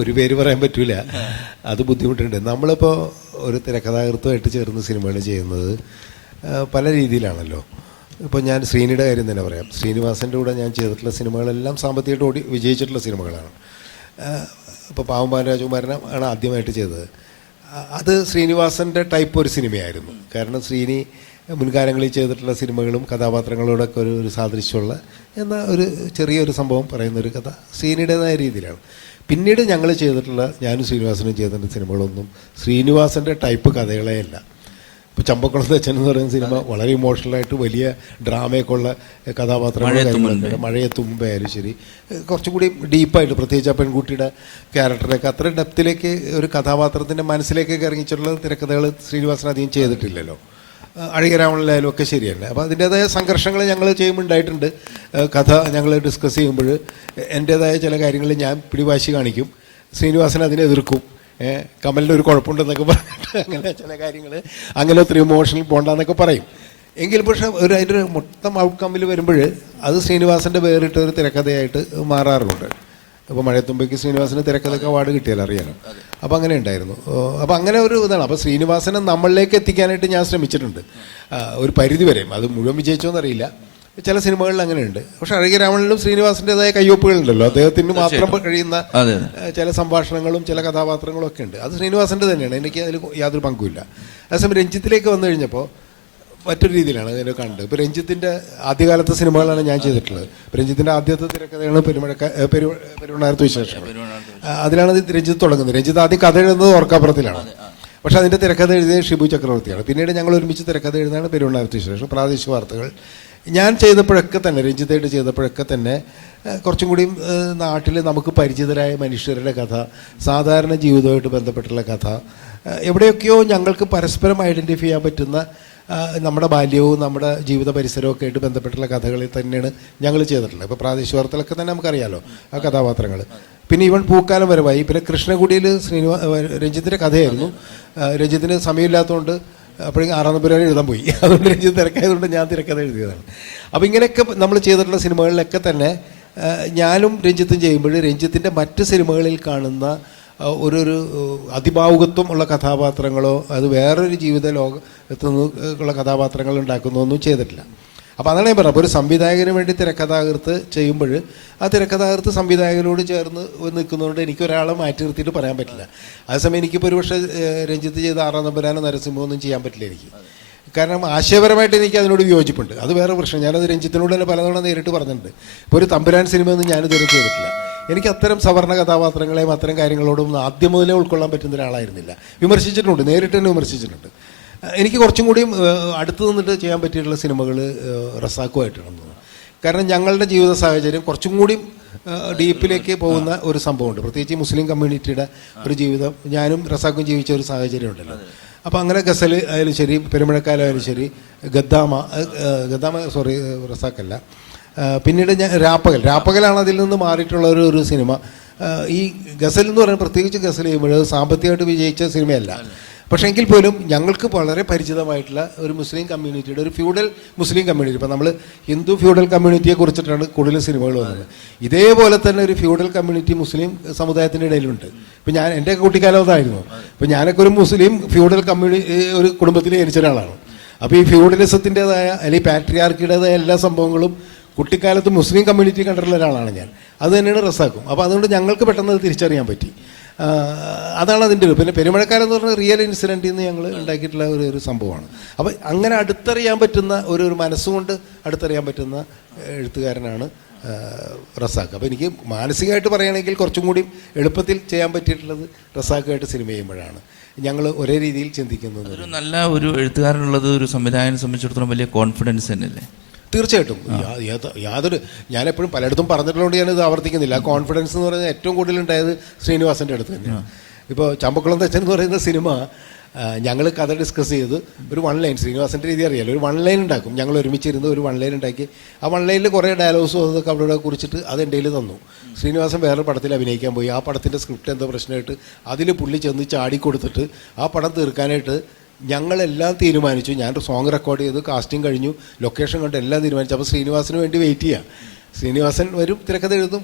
ഒരു പേര് പറയാൻ പറ്റൂല, അത് ബുദ്ധിമുട്ടുണ്ട്. നമ്മളിപ്പോൾ ഒരു തിരക്കഥാകൃത്തുമായിട്ട് ചേർന്ന് സിനിമകൾ ചെയ്യുന്നത് പല രീതിയിലാണല്ലോ. ഇപ്പോൾ ഞാൻ ശ്രീനിയുടെ കാര്യം തന്നെ പറയാം. ശ്രീനിവാസൻ്റെ കൂടെ ഞാൻ ചെയ്തിട്ടുള്ള സിനിമകളെല്ലാം സാമ്പത്തികമായിട്ട് വിജയിച്ചിട്ടുള്ള സിനിമകളാണ്. ഇപ്പോൾ പാവം ബാലരാജകുമാരനെ ആണ് ആദ്യമായിട്ട് ചെയ്തത്. അത് ശ്രീനിവാസൻ്റെ ടൈപ്പ് ഒരു സിനിമയായിരുന്നു. കാരണം ശ്രീനി മുൻകാലങ്ങളിൽ ചെയ്തിട്ടുള്ള സിനിമകളും കഥാപാത്രങ്ങളോടൊക്കെ ഒരു സാദൃശ്യമുള്ള എന്നാൽ ഒരു ചെറിയൊരു സംഭവം പറയുന്നൊരു കഥ ശ്രീനിയുടേതായ രീതിയിലാണ്. പിന്നീട് ഞങ്ങൾ ചെയ്തിട്ടുള്ള, ഞാനും ശ്രീനിവാസനും ചെയ്തിട്ടുള്ള സിനിമകളൊന്നും ശ്രീനിവാസൻ്റെ ടൈപ്പ് കഥകളേ അല്ല. ഇപ്പോൾ ചമ്പക്കുളത്ത് അച്ഛൻ എന്ന് പറയുന്ന സിനിമ വളരെ ഇമോഷണലായിട്ട് വലിയ ഡ്രാമയൊക്കെ ഉള്ള കഥാപാത്രങ്ങൾ, മഴയെത്തും മുമ്പേ ആയാലും ശരി, കുറച്ചും കൂടി ഡീപ്പായിട്ട്, പ്രത്യേകിച്ച് ആ പെൺകുട്ടിയുടെ ക്യാരക്ടറൊക്കെ അത്ര ഡെപ്തിലേക്ക് ഒരു കഥാപാത്രത്തിൻ്റെ മനസ്സിലേക്കൊക്കെ ഇറങ്ങിയിട്ടുള്ള തിരക്കഥകൾ ശ്രീനിവാസൻ അധികം ചെയ്തിട്ടില്ലല്ലോ. അഴകരാമണിലായാലും ഒക്കെ ശരിയല്ല. അപ്പോൾ അതിൻ്റേതായ സംഘർഷങ്ങൾ ഞങ്ങൾ ചെയ്യുമ്പോൾ ഉണ്ടായിട്ടുണ്ട്. കഥ ഞങ്ങൾ ഡിസ്കസ് ചെയ്യുമ്പോൾ എൻ്റേതായ ചില കാര്യങ്ങൾ ഞാൻ പിടിവാശി കാണിക്കും, ശ്രീനിവാസൻ അതിനെ എതിർക്കും. കമലിൻ്റെ ഒരു കുഴപ്പമുണ്ടെന്നൊക്കെ പറഞ്ഞിട്ട് അങ്ങനെ ചില കാര്യങ്ങൾ അങ്ങനെ ഒത്തിരി ഇമോഷണൽ പോകണ്ടെന്നൊക്കെ പറയും. എങ്കിൽ പക്ഷെ അതിൻ്റെ ഒരു മൊത്തം ഔട്ട്കമ്മിൽ വരുമ്പോൾ അത് ശ്രീനിവാസൻ്റെ വേറിട്ട ഒരു തിരക്കഥയായിട്ട് മാറാറുണ്ട്. അപ്പോൾ മഴയത്തുമ്പയ്ക്ക് ശ്രീനിവാസന് തിരക്കഥയ്ക്ക് അവാർഡ് കിട്ടിയാൽ അറിയാലോ. അപ്പോൾ അങ്ങനെ ഉണ്ടായിരുന്നു. അപ്പോൾ അങ്ങനെ ഒരു ഇതാണ്. അപ്പോൾ ശ്രീനിവാസനെ നമ്മളിലേക്ക് എത്തിക്കാനായിട്ട് ഞാൻ ശ്രമിച്ചിട്ടുണ്ട് ഒരു പരിധി വരെയും. അത് മുഴുവൻ വിജയിച്ചോന്നറിയില്ല. ചില സിനിമകളിൽ അങ്ങനെയുണ്ട്. പക്ഷെ അഴകിയ രാവണനിലും ശ്രീനിവാസൻ്റെതായ കയ്യൊപ്പുകളുണ്ടല്ലോ. അദ്ദേഹത്തിന് മാത്രം കഴിയുന്ന ചില സംഭാഷണങ്ങളും ചില കഥാപാത്രങ്ങളും ഒക്കെ ഉണ്ട്. അത് ശ്രീനിവാസൻ്റെ തന്നെയാണ്. എനിക്ക് അതിൽ യാതൊരു പങ്കുമില്ല. അതേസമയം രഞ്ജിത്തിലേക്ക് വന്നു കഴിഞ്ഞപ്പോൾ മറ്റൊരു രീതിയിലാണ് അതിനെ കണ്ടത്. ഇപ്പോൾ രഞ്ജിത്തിൻ്റെ ആദ്യകാലത്തെ സിനിമകളാണ് ഞാൻ ചെയ്തിട്ടുള്ളത്. രഞ്ജിത്തിൻ്റെ ആദ്യത്തെ തിരക്കഥയാണ് പെരുവണ്ണാരത്ത് വിശേഷം. അതിലാണ് രഞ്ജിത്ത് തുടങ്ങുന്നത്. രഞ്ജിത്ത് ആദ്യം കഥ എഴുതുന്നത് ഓർക്കാപ്പുറത്തിലാണ്. പക്ഷെ അതിൻ്റെ തിരക്കഥ എഴുതിയത് ഷിബു ചക്രവർത്തിയാണ്. പിന്നീട് ഞങ്ങൾ ഒരുമിച്ച് തിരക്കഥ എഴുതുന്നതാണ് പെരുവണ്ണാരത്ത് വിശേഷം. പ്രാദേശിക വാർത്തകൾ ഞാൻ ചെയ്തപ്പോഴൊക്കെ തന്നെ, രഞ്ജിത്തായിട്ട് ചെയ്തപ്പോഴൊക്കെ തന്നെ കുറച്ചും കൂടിയും നാട്ടിൽ നമുക്ക് പരിചിതരായ മനുഷ്യരുടെ കഥ, സാധാരണ ജീവിതവുമായിട്ട് ബന്ധപ്പെട്ടുള്ള കഥ, എവിടെയൊക്കെയോ ഞങ്ങൾക്ക് പരസ്പരം ഐഡൻറ്റിഫൈ ചെയ്യാൻ പറ്റുന്ന നമ്മുടെ ബാല്യവും നമ്മുടെ ജീവിത പരിസരവും ഒക്കെ ആയിട്ട് ബന്ധപ്പെട്ടുള്ള കഥകളിൽ തന്നെയാണ് ഞങ്ങൾ ചെയ്തിട്ടുള്ളത്. ഇപ്പോൾ പ്രാദേശിക വാർത്തകളൊക്കെ തന്നെ നമുക്കറിയാമല്ലോ ആ കഥാപാത്രങ്ങൾ. പിന്നെ ഇവൻ പൂക്കാലം വരവായി. പിന്നെ കൃഷ്ണകുടിയിൽ രഞ്ജിത്തിൻ്റെ കഥയായിരുന്നു. രഞ്ജിത്തിന് സമയമില്ലാത്തതുകൊണ്ട് അപ്പോഴേക്കും 6 നമ്പുരാൻ എഴുതാൻ പോയി. അതുകൊണ്ട് രഞ്ജിത്ത് തിരക്കായതുകൊണ്ട് ഞാൻ തിരക്കഥ എഴുതിയതാണ്. അപ്പോൾ ഇങ്ങനെയൊക്കെ നമ്മൾ ചെയ്തിട്ടുള്ള സിനിമകളിലൊക്കെ തന്നെ ഞാനും രഞ്ജിത്തും ചെയ്യുമ്പോൾ രഞ്ജിത്തിൻ്റെ മറ്റ് സിനിമകളിൽ കാണുന്ന ഒരു അതിഭാവുകത്വം ഉള്ള കഥാപാത്രങ്ങളോ അത് വേറൊരു ജീവിത ലോകത്തു നിന്നുള്ള കഥാപാത്രങ്ങൾ ഉണ്ടാക്കുന്നതൊന്നും ചെയ്തിട്ടില്ല. അപ്പോൾ അതാണ് ഞാൻ പറഞ്ഞത്. അപ്പോൾ ഒരു സംവിധായകന് വേണ്ടി തിരക്കഥാകൃത്ത് ചെയ്യുമ്പോൾ ആ തിരക്കഥാകൃത്ത് സംവിധായകനോട് ചേർന്ന് നിൽക്കുന്നതുകൊണ്ട് എനിക്കൊരാളെ മാറ്റി നിർത്തിയിട്ട് പറയാൻ പറ്റില്ല. അതേസമയം എനിക്കിപ്പോൾ ഒരു പക്ഷേ രഞ്ജിത്ത് ചെയ്ത 6 നമ്പുരാനോ നരസിംഹമോ ഒന്നും ചെയ്യാൻ പറ്റില്ല എനിക്ക്. കാരണം ആശയപരമായിട്ട് എനിക്ക് അതിനോട് വിയോജിപ്പുണ്ട്. അത് വേറെ പ്രശ്നം. ഞാനത് രഞ്ജിത്തിനോട് തന്നെ പലതവണ നേരിട്ട് പറഞ്ഞിട്ടുണ്ട്. ഇപ്പോൾ ഒരു തമ്പുരാൻ സിനിമയൊന്നും ഞാനിതുവരെ ചെയ്തിട്ടില്ല. എനിക്ക് അത്തരം സവർണ്ണ കഥാപാത്രങ്ങളെയും അത്തരം കാര്യങ്ങളോടും ആദ്യം മുതലേ ഉൾക്കൊള്ളാൻ പറ്റുന്ന ഒരാളായിരുന്നില്ല. വിമർശിച്ചിട്ടുണ്ട്, നേരിട്ട് തന്നെ വിമർശിച്ചിട്ടുണ്ട്. എനിക്ക് കുറച്ചും കൂടിയും അടുത്ത് നിന്നിട്ട് ചെയ്യാൻ പറ്റിയിട്ടുള്ള സിനിമകൾ റസാക്കുമായിട്ടാണ് തോന്നുന്നത്. കാരണം ഞങ്ങളുടെ ജീവിത സാഹചര്യം കുറച്ചും കൂടിയും ഡീപ്പിലേക്ക് പോകുന്ന ഒരു സംഭവമുണ്ട്. പ്രത്യേകിച്ച് മുസ്ലിം കമ്മ്യൂണിറ്റിയുടെ ഒരു ജീവിതം ഞാനും റസാക്കും ജീവിച്ച ഒരു സാഹചര്യം ഉണ്ടല്ലോ. അപ്പോൾ അങ്ങനെ ഗസൽ ആയാലും ശരി, പെരുമഴക്കാലായാലും ശരി, ഗദ്ദാമ സോറി റസാക്കല്ല, പിന്നീട് ഞാൻ രാപ്പകലാണ് അതിൽ നിന്ന് മാറിയിട്ടുള്ള ഒരു സിനിമ. ഈ ഗസൽ എന്ന് പറയുന്നത് പ്രത്യേകിച്ച് ഗസൽ ചെയ്യുമ്പോൾ സാമ്പത്തികമായിട്ട് വിജയിച്ച സിനിമയല്ല. പക്ഷേ എങ്കിൽ പോലും ഞങ്ങൾക്ക് വളരെ പരിചിതമായിട്ടുള്ള ഒരു മുസ്ലിം കമ്മ്യൂണിറ്റിയുടെ ഒരു ഫ്യൂഡൽ മുസ്ലിം കമ്മ്യൂണിറ്റി. ഇപ്പോൾ നമ്മൾ ഹിന്ദു ഫ്യൂഡൽ കമ്മ്യൂണിറ്റിയെ കുറിച്ചിട്ടാണ് കൂടുതൽ സിനിമകൾ വന്നത്. ഇതേപോലെ തന്നെ ഒരു ഫ്യൂഡൽ കമ്മ്യൂണിറ്റി മുസ്ലിം സമുദായത്തിൻ്റെ ഇടയിലുണ്ട്. ഇപ്പോൾ എൻ്റെ കുട്ടിക്കാലം അതായിരുന്നു. ഇപ്പോൾ ഞാനൊക്കെ ഒരു മുസ്ലിം ഫ്യൂഡൽ ഒരു കുടുംബത്തിൽ ജനിച്ച ഒരാളാണ്. അപ്പോൾ ഈ ഫ്യൂഡലിസത്തിൻ്റെതായ അല്ലെങ്കിൽ പാട്രിയാർക്കിയുടേതായ എല്ലാ സംഭവങ്ങളും കുട്ടിക്കാലത്ത് മുസ്ലിം കമ്മ്യൂണിറ്റി കണ്ടിട്ടുള്ള ഒരാളാണ് ഞാൻ. അത് തന്നെയാണ് റസാക്കും. അപ്പോൾ അതുകൊണ്ട് ഞങ്ങൾക്ക് പെട്ടെന്ന് അത് തിരിച്ചറിയാൻ പറ്റി. അതാണ് അതിൻ്റെ പിന്നെ പെരുമഴക്കാലം എന്ന് പറഞ്ഞാൽ റിയൽ ഇൻസിഡൻറ്റിൽ നിന്ന് ഞങ്ങൾ ഉണ്ടാക്കിയിട്ടുള്ള ഒരു സംഭവമാണ്. അപ്പോൾ അങ്ങനെ അടുത്തറിയാൻ പറ്റുന്ന ഒരു മനസ്സുകൊണ്ട് അടുത്തറിയാൻ പറ്റുന്ന എഴുത്തുകാരനാണ് റസാഖ്. അപ്പോൾ എനിക്ക് മാനസികമായിട്ട് പറയുകയാണെങ്കിൽ കുറച്ചും കൂടി എളുപ്പത്തിൽ ചെയ്യാൻ പറ്റിയിട്ടുള്ളത് റസാഖുമായിട്ട് സിനിമ ചെയ്യുമ്പോഴാണ്. ഞങ്ങൾ ഒരേ രീതിയിൽ ചിന്തിക്കുന്നത്. ഒരു നല്ല ഒരു എഴുത്തുകാരനുള്ളത് ഒരു സംവിധായകനെ സംബന്ധിച്ചിടത്തോളം വലിയ കോൺഫിഡൻസ് തന്നെയല്ലേ? തീർച്ചയായിട്ടും. ഞാനെപ്പോഴും പലയിടത്തും പറഞ്ഞിട്ടുള്ളതുകൊണ്ട് ഞാനിത് ആവർത്തിക്കുന്നില്ല. ആ കോൺഫിഡൻസ് എന്ന് പറയുന്നത് ഏറ്റവും കൂടുതൽ ഉണ്ടായത് ശ്രീനിവാസൻ്റെ അടുത്ത് തന്നെയാണ്. ഇപ്പോൾ ചമ്പക്കുളം തച്ചൻ എന്ന് പറയുന്ന സിനിമ ഞങ്ങൾ കഥ ഡിസ്കസ് ചെയ്ത് ഒരു 1 ലൈൻ, ശ്രീനിവാസൻ്റെ രീതി അറിയാലോ, ഒരു 1 ലൈൻ ഉണ്ടാക്കും. ഞങ്ങൾ ഒരുമിച്ചിരുന്ന് ഒരു 1 ലൈൻ ഉണ്ടാക്കി. ആ 1 ലൈനിൽ കുറേ ഡയലോഗ്സും അതൊക്കെ അവിടെ കുറിച്ചിട്ട് അത് എൻ്റെ കയ്യിൽ തന്നു. ശ്രീനിവാസൻ വേറെ പടത്തിൽ അഭിനയിക്കാൻ പോയി. ആ പടത്തിൻ്റെ സ്ക്രിപ്റ്റ് എന്തോ പ്രശ്നമായിട്ട് അതിൽ പുള്ളി ചെന്ന് ചാടിക്കൊടുത്തിട്ട് ആ പടം തീർക്കാനായിട്ട് ഞങ്ങളെല്ലാം തീരുമാനിച്ചു. ഞാനൊരു സോങ് റെക്കോർഡ് ചെയ്ത്, കാസ്റ്റിംഗ് കഴിഞ്ഞു, ലൊക്കേഷൻ കണ്ട് എല്ലാം തീരുമാനിച്ചു. അപ്പോൾ ശ്രീനിവാസന് വേണ്ടി വെയിറ്റ് ചെയ്യാം. ശ്രീനിവാസൻ വരും, തിരക്കഥ എഴുതും,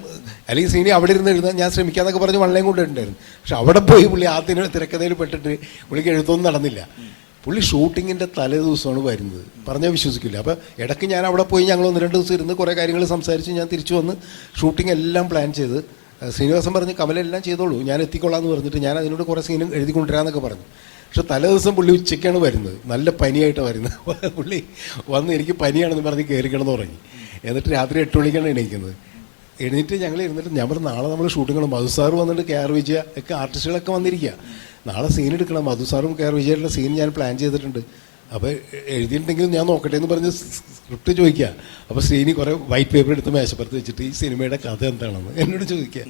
അല്ലെങ്കിൽ ശ്രീനി അവിടെ ഇരുന്ന് എഴുതാൻ ഞാൻ ശ്രമിക്കാന്നൊക്കെ പറഞ്ഞ് 1 ലൈൻ കൊണ്ടുണ്ടായിരുന്നു. പക്ഷെ അവിടെ പോയി പുള്ളി ആ തിരക്കഥയിൽ പെട്ടിട്ട് പുള്ളിക്ക് എഴുത്തൊന്നും നടന്നില്ല. പുള്ളി ഷൂട്ടിങ്ങിൻ്റെ തലേ ദിവസമാണ് വരുന്നത്. പറഞ്ഞാൽ വിശ്വസിക്കില്ല. അപ്പോൾ ഇടയ്ക്ക് ഞാൻ അവിടെ പോയി ഞങ്ങൾ 1-2 ദിവസം ഇരുന്ന് കുറേ കാര്യങ്ങൾ സംസാരിച്ച് ഞാൻ തിരിച്ചു വന്ന് ഷൂട്ടിംഗ് എല്ലാം പ്ലാൻ ചെയ്ത് ശ്രീനിവാസൻ പറഞ്ഞ് കമലെല്ലാം ചെയ്തോളൂ, ഞാൻ എത്തിക്കൊള്ളാം എന്ന് പറഞ്ഞിട്ട് ഞാൻ അതിനോട് കുറേ സീനും എഴുതി കൊണ്ടുവരാമെന്നൊക്കെ പറഞ്ഞു. പക്ഷെ തലേ ദിവസം പുള്ളി ഉച്ചയ്ക്കാണ് വരുന്നത്. നല്ല പനിയായിട്ടാണ് വരുന്നത്. പുള്ളി വന്ന് എനിക്ക് പനിയാണെന്ന് പറഞ്ഞ് കയറിക്കണമെന്ന് തുടങ്ങി. എന്നിട്ട് രാത്രി 8 മണിക്കാണ് എണീക്കുന്നത്. എഴുന്നേറ്റ് ഞങ്ങൾ ഇരുന്നിട്ട് ഞാൻ പറഞ്ഞു നാളെ നമ്മൾ ഷൂട്ടിങ്ങണം. മധു സാറ് വന്നിട്ട് കെയർ വിജയ ഒക്കെ ആർട്ടിസ്റ്റുകളൊക്കെ വന്നിരിക്കുക, നാളെ സീൻ എടുക്കണം. മധു സാറും കെയർ വിജയായിട്ടുള്ള സീൻ ഞാൻ പ്ലാൻ ചെയ്തിട്ടുണ്ട്. അപ്പോൾ എഴുതിയിട്ടുണ്ടെങ്കിൽ ഞാൻ നോക്കട്ടെ എന്ന് പറഞ്ഞ് സ്ക്രിപ്റ്റ് ചോദിക്കുക. അപ്പോൾ ശ്രീനി കുറേ വൈറ്റ് പേപ്പർ എടുത്ത് മേശപ്പുറത്ത് വെച്ചിട്ട് ഈ സിനിമയുടെ കഥ എന്താണെന്ന് എന്നോട് ചോദിക്കുക,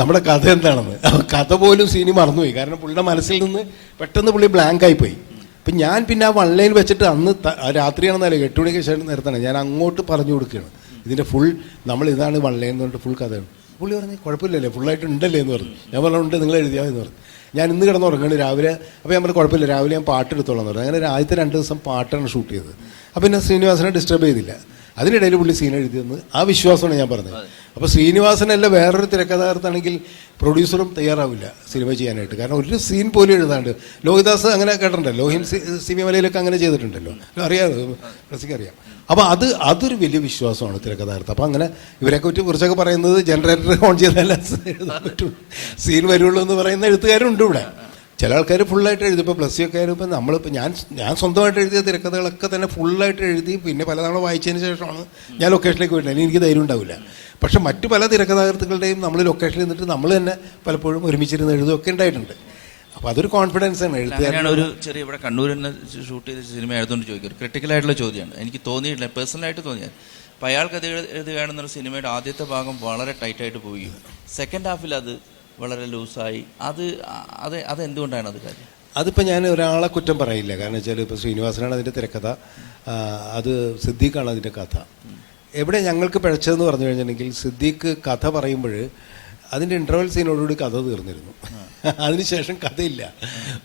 നമ്മുടെ കഥ എന്താണെന്ന്. കഥ പോലും ശ്രീനി മറന്നുപോയി. കാരണം പുള്ളിയുടെ മനസ്സിൽ നിന്ന് പെട്ടെന്ന് പുള്ളി ബ്ലാങ്ക് ആയിപ്പോയി. അപ്പം ഞാൻ പിന്നെ ആ 1 ലൈൻ വെച്ചിട്ട് അന്ന് രാത്രിയാണെന്നല്ല 8 മണിക്ക് ശേഷം നേരത്താണ് ഞാൻ അങ്ങോട്ട് പറഞ്ഞു കൊടുക്കുകയാണ്. ഇതിൻ്റെ ഫുൾ നമ്മൾ ഇതാണ് 1 ലൈൻ എന്ന് പറഞ്ഞിട്ട് ഫുൾ കഥയാണ്. പുള്ളി പറഞ്ഞു കുഴപ്പമില്ലല്ലേ, ഫുള്ളായിട്ട് ഉണ്ടല്ലേ എന്ന് പറഞ്ഞു. ഞാൻ പറഞ്ഞുണ്ട്, നിങ്ങൾ എഴുതിയാൽ എന്ന് പറഞ്ഞു. ഞാൻ ഇന്ന് കിടന്ന് ഉറങ്ങുകയാണ് രാവിലെ. അപ്പോൾ ഞാൻ പറഞ്ഞു കുഴപ്പമില്ല, രാവിലെ ഞാൻ പാട്ട് എടുത്തോളാം എന്ന് പറഞ്ഞു. അങ്ങനെ ആദ്യത്തെ 2 ദിവസം പാട്ടാണ് ഷൂട്ട് ചെയ്തത്. അപ്പോൾ പിന്നെ ശ്രീനിവാസനെ ഡിസ്റ്റർബ് ചെയ്തില്ല. അതിനിടയിൽ പുള്ളി സീൻ എഴുതിയെന്ന് ആ വിശ്വാസമാണ് ഞാൻ പറഞ്ഞത്. അപ്പോൾ ശ്രീനിവാസനല്ല വേറൊരു തിരക്കഥാകൃത്താണെങ്കിൽ പ്രൊഡ്യൂസറും തയ്യാറാവില്ല സിനിമ ചെയ്യാനായിട്ട്. കാരണം ഒരു സീൻ പോലും എഴുതാണ്ട്. ലോഹിദാസ് അങ്ങനെ കേട്ടിട്ടുണ്ടല്ലോ, ലോഹിൻ സിനിമയിലൊക്കെ അങ്ങനെ ചെയ്തിട്ടുണ്ടല്ലോ, അറിയാമോ, റസിക്കറിയാം. അപ്പോൾ അതൊരു വലിയ വിശ്വാസമാണ് തിരക്കഥാകൃത്ത്. അപ്പോൾ അങ്ങനെ ഇവരെയൊക്കെ കുറിച്ചൊക്കെ പറയുന്നത് ജനറേറ്റർ ഓൺ ചെയ്താലേ എഴുതാൻ പറ്റുള്ളൂ, സീൻ വരുള്ളൂ എന്ന് പറയുന്ന എഴുത്തുകാരുണ്ട് ഇവിടെ. ചില ആൾക്കാർ ഫുള്ളായിട്ട് എഴുതി. ഇപ്പോൾ പ്ലസ് ഒക്കെ ആയാലും ഇപ്പം നമ്മളിപ്പോൾ ഞാൻ സ്വന്തമായിട്ട് എഴുതിയ തിരക്കഥകളൊക്കെ തന്നെ ഫുള്ളായിട്ട് എഴുതി പിന്നെ പലതവണ വായിച്ചതിന് ശേഷമാണ് ഞാൻ ലൊക്കേഷനിലേക്ക് വരുന്നത്. എനിക്ക് ധൈര്യം ഉണ്ടാവില്ല. പക്ഷെ മറ്റു പല തിരക്കഥാകൃത്തുക്കളുടെയും നമ്മൾ ലൊക്കേഷനിൽ നിന്നിട്ട് നമ്മൾ തന്നെ പലപ്പോഴും ഒരുമിച്ചിരുന്ന് എഴുതുകയൊക്കെ ഉണ്ടായിട്ടുണ്ട്. അപ്പോൾ അതൊരു കോൺഫിഡൻസ് ആണ് എഴുത്തുകാരാണ്. ഒരു ചെറിയ ഇവിടെ കണ്ണൂരിൽ നിന്ന് ഷൂട്ട് ചെയ്ത സിനിമ ആയതുകൊണ്ട് ചോദിക്കും, ക്രിട്ടിക്കലായിട്ടുള്ള ചോദ്യമാണ്. എനിക്ക് തോന്നിയിട്ടില്ല, പേഴ്സണലായിട്ട് തോന്നിയാൽ. അപ്പോൾ അയാൾക്ക് അത് എഴുതുകയാണെന്നുള്ള സിനിമയുടെ ആദ്യത്തെ ഭാഗം വളരെ ടൈറ്റായിട്ട് പോവുകയും സെക്കൻഡ് ഹാഫിൽ അത് വളരെ ലൂസായി. അതെന്തുകൊണ്ടാണ് അത് കാര്യം? അതിപ്പോൾ ഞാൻ ഒരാളെ കുറ്റം പറയില്ല. കാരണം വെച്ചാൽ ഇപ്പോൾ ശ്രീനിവാസനാണ് അതിൻ്റെ തിരക്കഥ, അത് സിദ്ദീഖാണ് അതിൻ്റെ കഥ. എവിടെ ഞങ്ങൾക്ക് പിഴച്ചതെന്ന് പറഞ്ഞു കഴിഞ്ഞിട്ടുണ്ടെങ്കിൽ, സിദ്ദീഖ് കഥ പറയുമ്പോൾ അതിൻ്റെ ഇൻ്റർവെൽ സീനോടുകൂടി കഥ തീർന്നിരുന്നു. അതിനുശേഷം കഥയില്ല,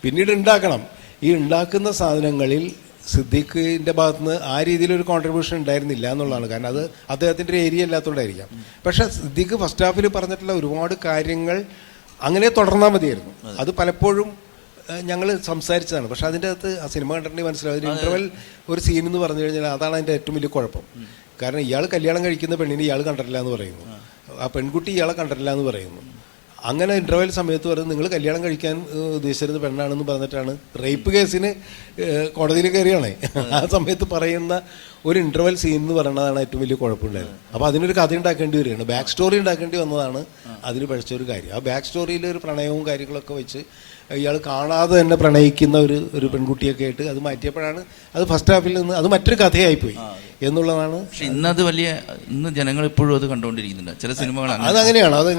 പിന്നീട് ഉണ്ടാക്കണം. ഈ ഉണ്ടാക്കുന്ന സാധനങ്ങളിൽ സിദ്ദീഖിൻ്റെ ഭാഗത്തുനിന്ന് ആ രീതിയിലൊരു കോൺട്രിബ്യൂഷൻ ഉണ്ടായിരുന്നില്ല എന്നുള്ളതാണ്. കാരണം അത് അദ്ദേഹത്തിൻ്റെ ഒരു ഏരിയ അല്ലാത്തതുകൊണ്ടായിരിക്കാം. പക്ഷേ സിദ്ദീഖ് ഫസ്റ്റ് ഹാഫിൽ പറഞ്ഞിട്ടുള്ള ഒരുപാട് കാര്യങ്ങൾ അങ്ങനെ തുടർന്നാൽ മതിയായിരുന്നു. അത് പലപ്പോഴും ഞങ്ങൾ സംസാരിച്ചതാണ്. പക്ഷെ അതിൻ്റെ അകത്ത് ആ സിനിമ കണ്ടിട്ടുണ്ടെങ്കിൽ മനസ്സിലാവും, ഒരു ഇൻ്റർവെൽ ഒരു സീൻ എന്ന് പറഞ്ഞു കഴിഞ്ഞാൽ അതാണ് അതിൻ്റെ ഏറ്റവും വലിയ കുഴപ്പം. കാരണം ഇയാൾ കല്യാണം കഴിക്കുന്ന പെണ്ണിനെ ഇയാൾ കണ്ടിട്ടില്ല എന്ന് പറയുന്നു, ആ പെൺകുട്ടി ഇയാളെ കണ്ടിട്ടില്ല എന്ന് പറയുന്നു. അങ്ങനെ ഇൻ്റർവെൽ സമയത്ത് പറയുന്നത് നിങ്ങൾ കല്യാണം കഴിക്കാൻ ഉദ്ദേശിച്ചിരുന്ന പെണ്ണാണെന്ന് പറഞ്ഞിട്ടാണ് റേപ്പ് കേസിന് കോടതിയിൽ കയറിയാണേ. ആ സമയത്ത് പറയുന്ന ഒരു ഇൻ്റർവെൽ സീൻ എന്ന് പറയുന്നതാണ് ഏറ്റവും വലിയ കുഴപ്പമുണ്ടായിരുന്നത്. അപ്പോൾ അതിനൊരു കഥ ഉണ്ടാക്കേണ്ടി വരികയാണ്, ബാക്ക് സ്റ്റോറി ഉണ്ടാക്കേണ്ടി വന്നതാണ് അതിന് പഠിച്ച ഒരു കാര്യം. ആ ബാക്ക് സ്റ്റോറിയിൽ ഒരു പ്രണയവും കാര്യങ്ങളൊക്കെ വെച്ച് ഇയാൾ കാണാതെ തന്നെ പ്രണയിക്കുന്ന ഒരു പെൺകുട്ടിയൊക്കെ ആയിട്ട് അത് മാറ്റിയപ്പോഴാണ് അത് ഫസ്റ്റ് ഹാഫിൽ നിന്ന് അത് മറ്റൊരു കഥയായിപ്പോയി എന്നുള്ളതാണ്. പക്ഷെ ഇന്ന് ജനങ്ങൾ ഇപ്പോഴും അത് കണ്ടുകൊണ്ടിരിക്കുന്നുണ്ട് ചില സിനിമകൾ. അതങ്ങനെയാണ്, അത്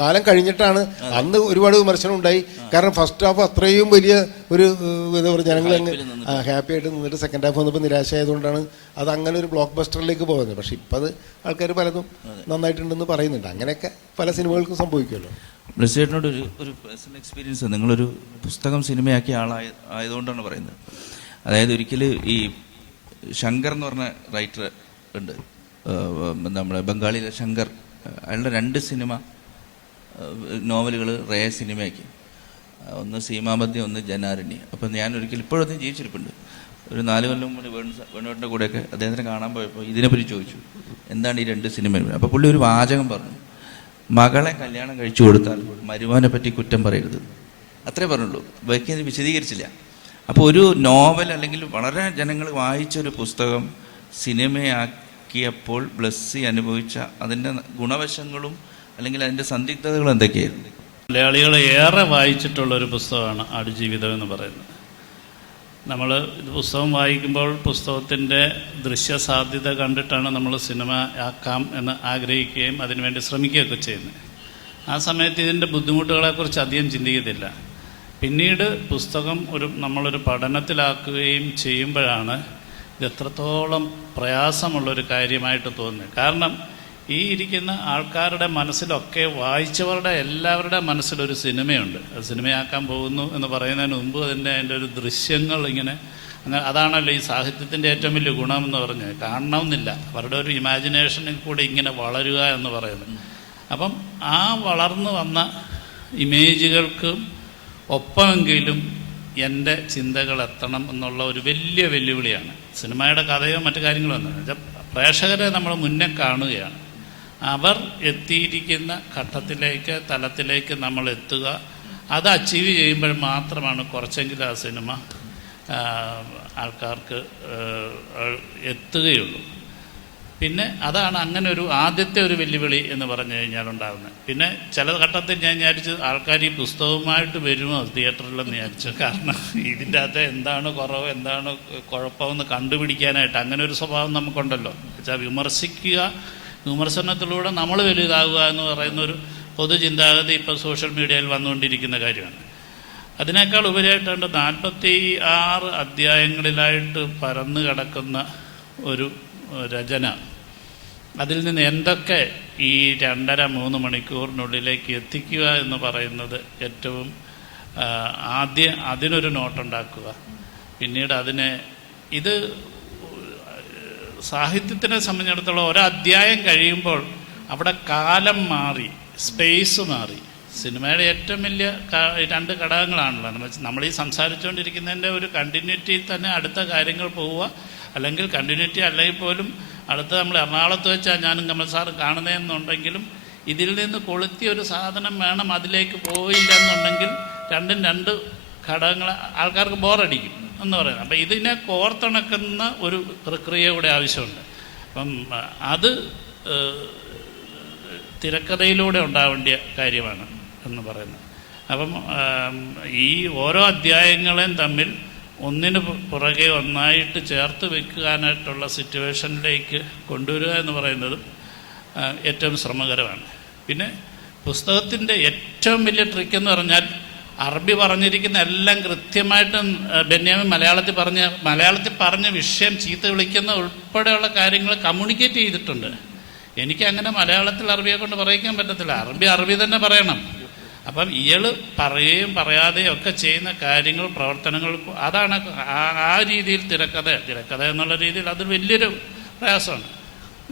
കാലം കഴിഞ്ഞിട്ടാണ്. അന്ന് ഒരുപാട് വിമർശനം ഉണ്ടായി. കാരണം ഫസ്റ്റ് ഹാഫ് അത്രയും വലിയ ഒരു എന്താ പറയുക, ജനങ്ങൾ ഹാപ്പി ആയിട്ട് നിന്നിട്ട് സെക്കൻഡ് ഹാഫ് വന്നപ്പോൾ നിരാശയായതുകൊണ്ടാണ് അത് അങ്ങനെ ഒരു ബ്ലോക്ക് ബസ്റ്ററിലേക്ക് പോകുന്നത്. പക്ഷെ ഇപ്പം അത് ആൾക്കാർ പലതും നന്നായിട്ടുണ്ടെന്ന് പറയുന്നുണ്ട്. അങ്ങനെയൊക്കെ പല സിനിമകൾക്കും സംഭവിക്കുമല്ലോ. ബ്ലസ്സിയേട്ടനോട് ഒരു പേഴ്സണൽ എക്സ്പീരിയൻസ്, നിങ്ങളൊരു പുസ്തകം സിനിമയാക്കിയ ആയതുകൊണ്ടാണ് പറയുന്നത്. അതായത് ഒരിക്കൽ ഈ ശങ്കർ എന്ന് പറഞ്ഞ റൈറ്റർ ഉണ്ട്, നമ്മുടെ ബംഗാളിയിലെ ശങ്കർ. അയാളുടെ 2 സിനിമ നോവലുകൾ റേ സിനിമയാക്കി. ഒന്ന് സീമാബദ്ധി, ഒന്ന് ജനാരണ്യ. അപ്പം ഞാൻ ഒരിക്കൽ ഇപ്പോഴൊന്നും ജീവിച്ചിരിപ്പുണ്ട്. ഒരു 4 കൊല്ലം മുമ്പ് വേണുവേട്ടൻ്റെ കൂടെയൊക്കെ അദ്ദേഹത്തിനെ കാണാൻ പോയപ്പോൾ ഇതിനെപ്പറ്റി ചോദിച്ചു, എന്താണ് ഈ 2 സിനിമ. അപ്പോൾ പുള്ളി ഒരു വാചകം പറഞ്ഞു, മകളെ കല്യാണം കഴിച്ചു കൊടുത്താൽ മരുമോനെ പറ്റി കുറ്റം പറയരുത്, അത്രേ പറഞ്ഞുള്ളൂ. ബാക്കി വിശദീകരിച്ചില്ല. അപ്പോൾ ഒരു നോവൽ അല്ലെങ്കിൽ വളരെ ജനങ്ങൾ വായിച്ചൊരു പുസ്തകം സിനിമയാക്കിയപ്പോൾ ബ്ലസ്സി അനുഭവിച്ച അതിൻ്റെ ഗുണവശങ്ങളും അല്ലെങ്കിൽ അതിൻ്റെ സന്ദിഗ്ധതകളും എന്തൊക്കെയായിരുന്നു? മലയാളികൾ ഏറെ വായിച്ചിട്ടുള്ളൊരു പുസ്തകമാണ് ആടുജീവിതം എന്ന് പറയുന്നത്. നമ്മൾ ഇത് പുസ്തകം വായിക്കുമ്പോൾ പുസ്തകത്തിൻ്റെ ദൃശ്യസാധ്യത കണ്ടിട്ടാണ് നമ്മൾ സിനിമ ആക്കാം എന്ന് ആഗ്രഹിക്കുകയും അതിനുവേണ്ടി ശ്രമിക്കുകയൊക്കെ ചെയ്യുന്നത്. ആ സമയത്ത് ഇതിൻ്റെ ബുദ്ധിമുട്ടുകളെക്കുറിച്ച് അധികം ചിന്തിക്കത്തില്ല. പിന്നീട് പുസ്തകം നമ്മളൊരു പഠനത്തിലാക്കുകയും ചെയ്യുമ്പോഴാണ് ഇത് എത്രത്തോളം പ്രയാസമുള്ളൊരു കാര്യമായിട്ട് തോന്നുന്നത്. കാരണം ഈ ഇരിക്കുന്ന ആൾക്കാരുടെ മനസ്സിലൊക്കെ വായിച്ചവരുടെ എല്ലാവരുടെ മനസ്സിലൊരു സിനിമയുണ്ട്. അത് സിനിമയാക്കാൻ പോകുന്നു എന്ന് പറയുന്നതിന് മുമ്പ് അതിൻ്റെ ഒരു ദൃശ്യങ്ങൾ ഇങ്ങനെ അങ്ങനെ അതാണല്ലോ ഈ സാഹിത്യത്തിൻ്റെ ഏറ്റവും വലിയ ഗുണം എന്ന് പറഞ്ഞത്. കാണണമെന്നില്ല, അവരുടെ ഒരു ഇമാജിനേഷനിൽ കൂടി ഇങ്ങനെ വളരുക എന്ന് പറയുന്നത്. അപ്പം ആ വളർന്നു വന്ന ഇമേജുകൾക്ക് ഒപ്പമെങ്കിലും എൻ്റെ ചിന്തകൾ എത്തണം എന്നുള്ള ഒരു വലിയ വെല്ലുവിളിയാണ്. സിനിമയുടെ കഥയോ മറ്റു കാര്യങ്ങളോ എന്ന് വെച്ചാൽ പ്രേക്ഷകരെ നമ്മൾ മുന്നേ കാണുകയാണ്. അവർ എത്തിയിരിക്കുന്ന ഘട്ടത്തിലേക്ക് തലത്തിലേക്ക് നമ്മൾ എത്തുക, അത് അച്ചീവ് ചെയ്യുമ്പോൾ മാത്രമാണ് കുറച്ചെങ്കിലും ആ സിനിമ ആൾക്കാർക്ക് എത്തുകയുള്ളൂ. പിന്നെ അതാണ് അങ്ങനെ ഒരു ആദ്യത്തെ ഒരു വെല്ലുവിളി എന്ന് പറഞ്ഞു കഴിഞ്ഞാൽ ഉണ്ടാകുന്നത്. പിന്നെ ചില ഘട്ടത്തിൽ ഞാൻ വിചാരിച്ചു ആൾക്കാർ ഈ പുസ്തകവുമായിട്ട് വരുമോ തിയേറ്ററിലെന്ന് വിചാരിച്ചു. കാരണം ഇതിൻ്റെ അകത്ത് എന്താണ് കുറവ് എന്താണ് കുഴപ്പമെന്ന് കണ്ടുപിടിക്കാനായിട്ട് അങ്ങനെ ഒരു സ്വഭാവം നമുക്കുണ്ടല്ലോ. വെച്ചാൽ വിമർശനത്തിലൂടെ നമ്മൾ വലുതാകുക എന്ന് പറയുന്നൊരു പൊതുചിന്താഗതി ഇപ്പോൾ സോഷ്യൽ മീഡിയയിൽ വന്നുകൊണ്ടിരിക്കുന്ന കാര്യമാണ്. അതിനേക്കാൾ ഉപരിയായിട്ടുണ്ട് 46 അധ്യായങ്ങളിലായിട്ട് പരന്നു കിടക്കുന്ന ഒരു രചന. അതിൽ നിന്ന് എന്തൊക്കെ ഈ 2.5-3 മണിക്കൂറിനുള്ളിലേക്ക് എത്തിക്കുക എന്ന് പറയുന്നത് ഏറ്റവും ആദ്യം അതിനൊരു നോട്ടുണ്ടാക്കുക. പിന്നീട് ഇത് സാഹിത്യത്തിനെ സംബന്ധിച്ചിടത്തോളം ഒരധ്യായം കഴിയുമ്പോൾ അവിടെ കാലം മാറി, സ്പേസ് മാറി. സിനിമയുടെ ഏറ്റവും വലിയ 2 ഘടകങ്ങളാണല്ലോ. നമ്മൾ ഈ സംസാരിച്ചുകൊണ്ടിരിക്കുന്നതിൻ്റെ ഒരു കണ്ടിന്യൂറ്റിയിൽ തന്നെ അടുത്ത കാര്യങ്ങൾ പോവുക, അല്ലെങ്കിൽ കണ്ടിന്യൂറ്റി അല്ലെങ്കിൽ പോലും അടുത്ത നമ്മൾ എറണാകുളത്ത് വെച്ചാൽ ഞാനും കമൽ സാറും കാണുന്നതെന്നുണ്ടെങ്കിലും ഇതിൽ നിന്ന് കൊളുത്തിയ ഒരു സാധനം വേണം, അതിലേക്ക് പോയില്ല എന്നുണ്ടെങ്കിൽ രണ്ടും 2 ഘടകങ്ങൾ ആൾക്കാർക്ക് ബോറടിക്കും എന്ന് പറയുന്നത്. അപ്പം ഇതിനെ കോർത്തിണക്കുന്ന ഒരു പ്രക്രിയ കൂടെ ആവശ്യമുണ്ട്. അപ്പം അത് തിരക്കഥയിലൂടെ ഉണ്ടാവേണ്ട കാര്യമാണ് എന്ന് പറയുന്നത്. അപ്പം ഈ ഓരോ അധ്യായങ്ങളെയും തമ്മിൽ ഒന്നിന് പുറകെ ഒന്നായിട്ട് ചേർത്ത് വെക്കാനായിട്ടുള്ള സിറ്റുവേഷനിലേക്ക് കൊണ്ടുവരിക എന്ന് പറയുന്നതും ഏറ്റവും ശ്രമകരമാണ്. പിന്നെ പുസ്തകത്തിൻ്റെ ഏറ്റവും വലിയ ട്രിക്കെന്ന് പറഞ്ഞാൽ അറബി പറഞ്ഞിരിക്കുന്ന എല്ലാം കൃത്യമായിട്ട് ബെന്യാമിൻ മലയാളത്തിൽ പറഞ്ഞ വിഷയം ചീത്ത വിളിക്കുന്ന ഉൾപ്പെടെയുള്ള കാര്യങ്ങൾ കമ്മ്യൂണിക്കേറ്റ് ചെയ്തിട്ടുണ്ട്. എനിക്കങ്ങനെ മലയാളത്തിൽ അറബിയെ കൊണ്ട് പറയിക്കാൻ പറ്റത്തില്ല. അറബി തന്നെ പറയണം. അപ്പം ഇയാൾ പറയുകയും പറയാതെയും ഒക്കെ ചെയ്യുന്ന കാര്യങ്ങൾ, പ്രവർത്തനങ്ങൾ, അതാണ് ആ രീതിയിൽ തിരക്കഥ എന്നുള്ള രീതിയിൽ അത് വലിയൊരു പ്രയാസമാണ്.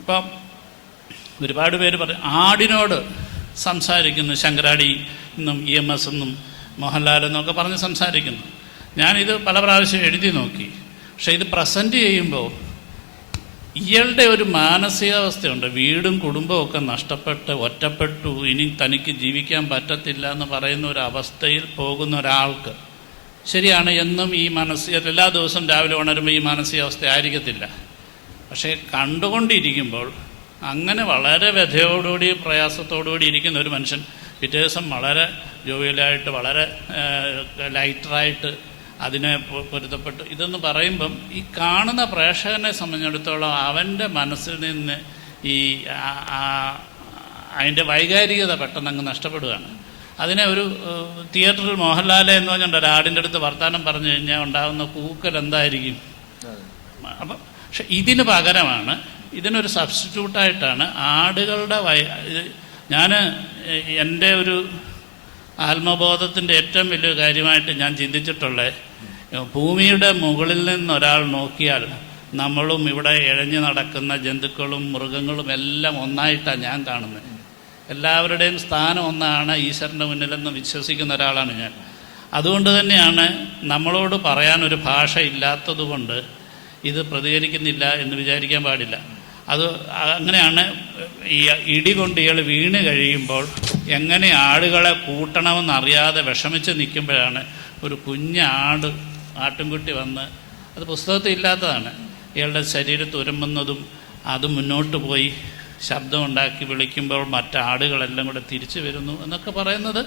ഇപ്പം ഒരുപാട് പേര് പറയും ആടിനോട് സംസാരിക്കുന്നു, ശങ്കരാടി എന്നും EMS എന്നും മോഹൻലാൽ എന്നൊക്കെ പറഞ്ഞ് സംസാരിക്കുന്നു. ഞാനിത് പല പ്രാവശ്യം എഴുതി നോക്കി. പക്ഷെ ഇത് പ്രസൻറ്റ് ചെയ്യുമ്പോൾ ഇയാളുടെ ഒരു മാനസികാവസ്ഥയുണ്ട്. വീടും കുടുംബവും ഒക്കെ നഷ്ടപ്പെട്ട് ഒറ്റപ്പെട്ടു, ഇനി തനിക്ക് ജീവിക്കാൻ പറ്റത്തില്ല എന്ന് പറയുന്ന ഒരു അവസ്ഥയിൽ പോകുന്ന ഒരാൾക്ക് ശരിയാണ് എന്നും ഈ എല്ലാ ദിവസവും രാവിലെ ഉണരുമ്പോൾ ഈ മാനസികാവസ്ഥ ആയിരിക്കത്തില്ല. പക്ഷേ കണ്ടുകൊണ്ടിരിക്കുമ്പോൾ അങ്ങനെ വളരെ വ്യഥയോടുകൂടി പ്രയാസത്തോടുകൂടി ഇരിക്കുന്ന ഒരു മനുഷ്യൻ പിറ്റേ ദിവസം വളരെ ജോവിയലായിട്ട് വളരെ ലൈറ്ററായിട്ട് അതിനെ പൊരുത്തപ്പെട്ടു ഇതെന്ന് പറയുമ്പം ഈ കാണുന്ന പ്രേക്ഷകനെ സംബന്ധിച്ചിടത്തോളം അവൻ്റെ മനസ്സിൽ നിന്ന് ഈ അതിൻ്റെ വൈകാരികത പെട്ടെന്ന് അങ്ങ് നഷ്ടപ്പെടുകയാണ്. അതിനെ ഒരു തിയേറ്ററിൽ മോഹൻലാലെ എന്ന് പറഞ്ഞുകൊണ്ട് ഒരാടിൻ്റെ അടുത്ത് വർത്തമാനം പറഞ്ഞു കഴിഞ്ഞാൽ ഉണ്ടാകുന്ന കൂക്കൽ എന്തായിരിക്കും? അപ്പം പക്ഷെ ഇതിന് പകരമാണ്, ഇതിനൊരു സബ്സ്റ്റിറ്റ്യൂട്ടായിട്ടാണ് ആടുകളുടെ ഞാൻ എൻ്റെ ഒരു ആത്മബോധത്തിൻ്റെ ഏറ്റവും വലിയ കാര്യമായിട്ട് ഞാൻ ചിന്തിച്ചിട്ടുള്ളത്, ഭൂമിയുടെ മുകളിൽ നിന്നൊരാൾ നോക്കിയാൽ നമ്മളും ഇവിടെ ഇഴഞ്ഞു നടക്കുന്ന ജന്തുക്കളും മൃഗങ്ങളും എല്ലാം ഒന്നായിട്ടാണ് ഞാൻ കാണുന്നത്. എല്ലാവരുടെയും സ്ഥാനം ഒന്നാണ് ഈശ്വരൻ്റെ മുന്നിലെന്ന് വിശ്വസിക്കുന്ന ഒരാളാണ് ഞാൻ. അതുകൊണ്ട് തന്നെയാണ് നമ്മളോട് പറയാനൊരു ഭാഷ ഇല്ലാത്തതുകൊണ്ട് ഇത് പ്രതികരിക്കുന്നില്ല എന്ന് വിചാരിക്കാൻ പാടില്ല. അത് അങ്ങനെയാണ്. ഈ ഇടി കൊണ്ട് ഇയാൾ വീണ് കഴിയുമ്പോൾ എങ്ങനെ ആടുകളെ കൂട്ടണമെന്നറിയാതെ വിഷമിച്ച് നിൽക്കുമ്പോഴാണ് ഒരു ആട്ടിൻകുട്ടി വന്ന്, അത് പുസ്തകത്തിൽ ഇല്ലാത്തതാണ്, ഇയാളുടെ ശരീരത്ത് ഉരമ്പുന്നതും അത് മുന്നോട്ട് പോയി ശബ്ദമുണ്ടാക്കി വിളിക്കുമ്പോൾ മറ്റാടുകളെല്ലാം കൂടെ തിരിച്ചു വരുന്നു എന്നൊക്കെ പറയുന്നത്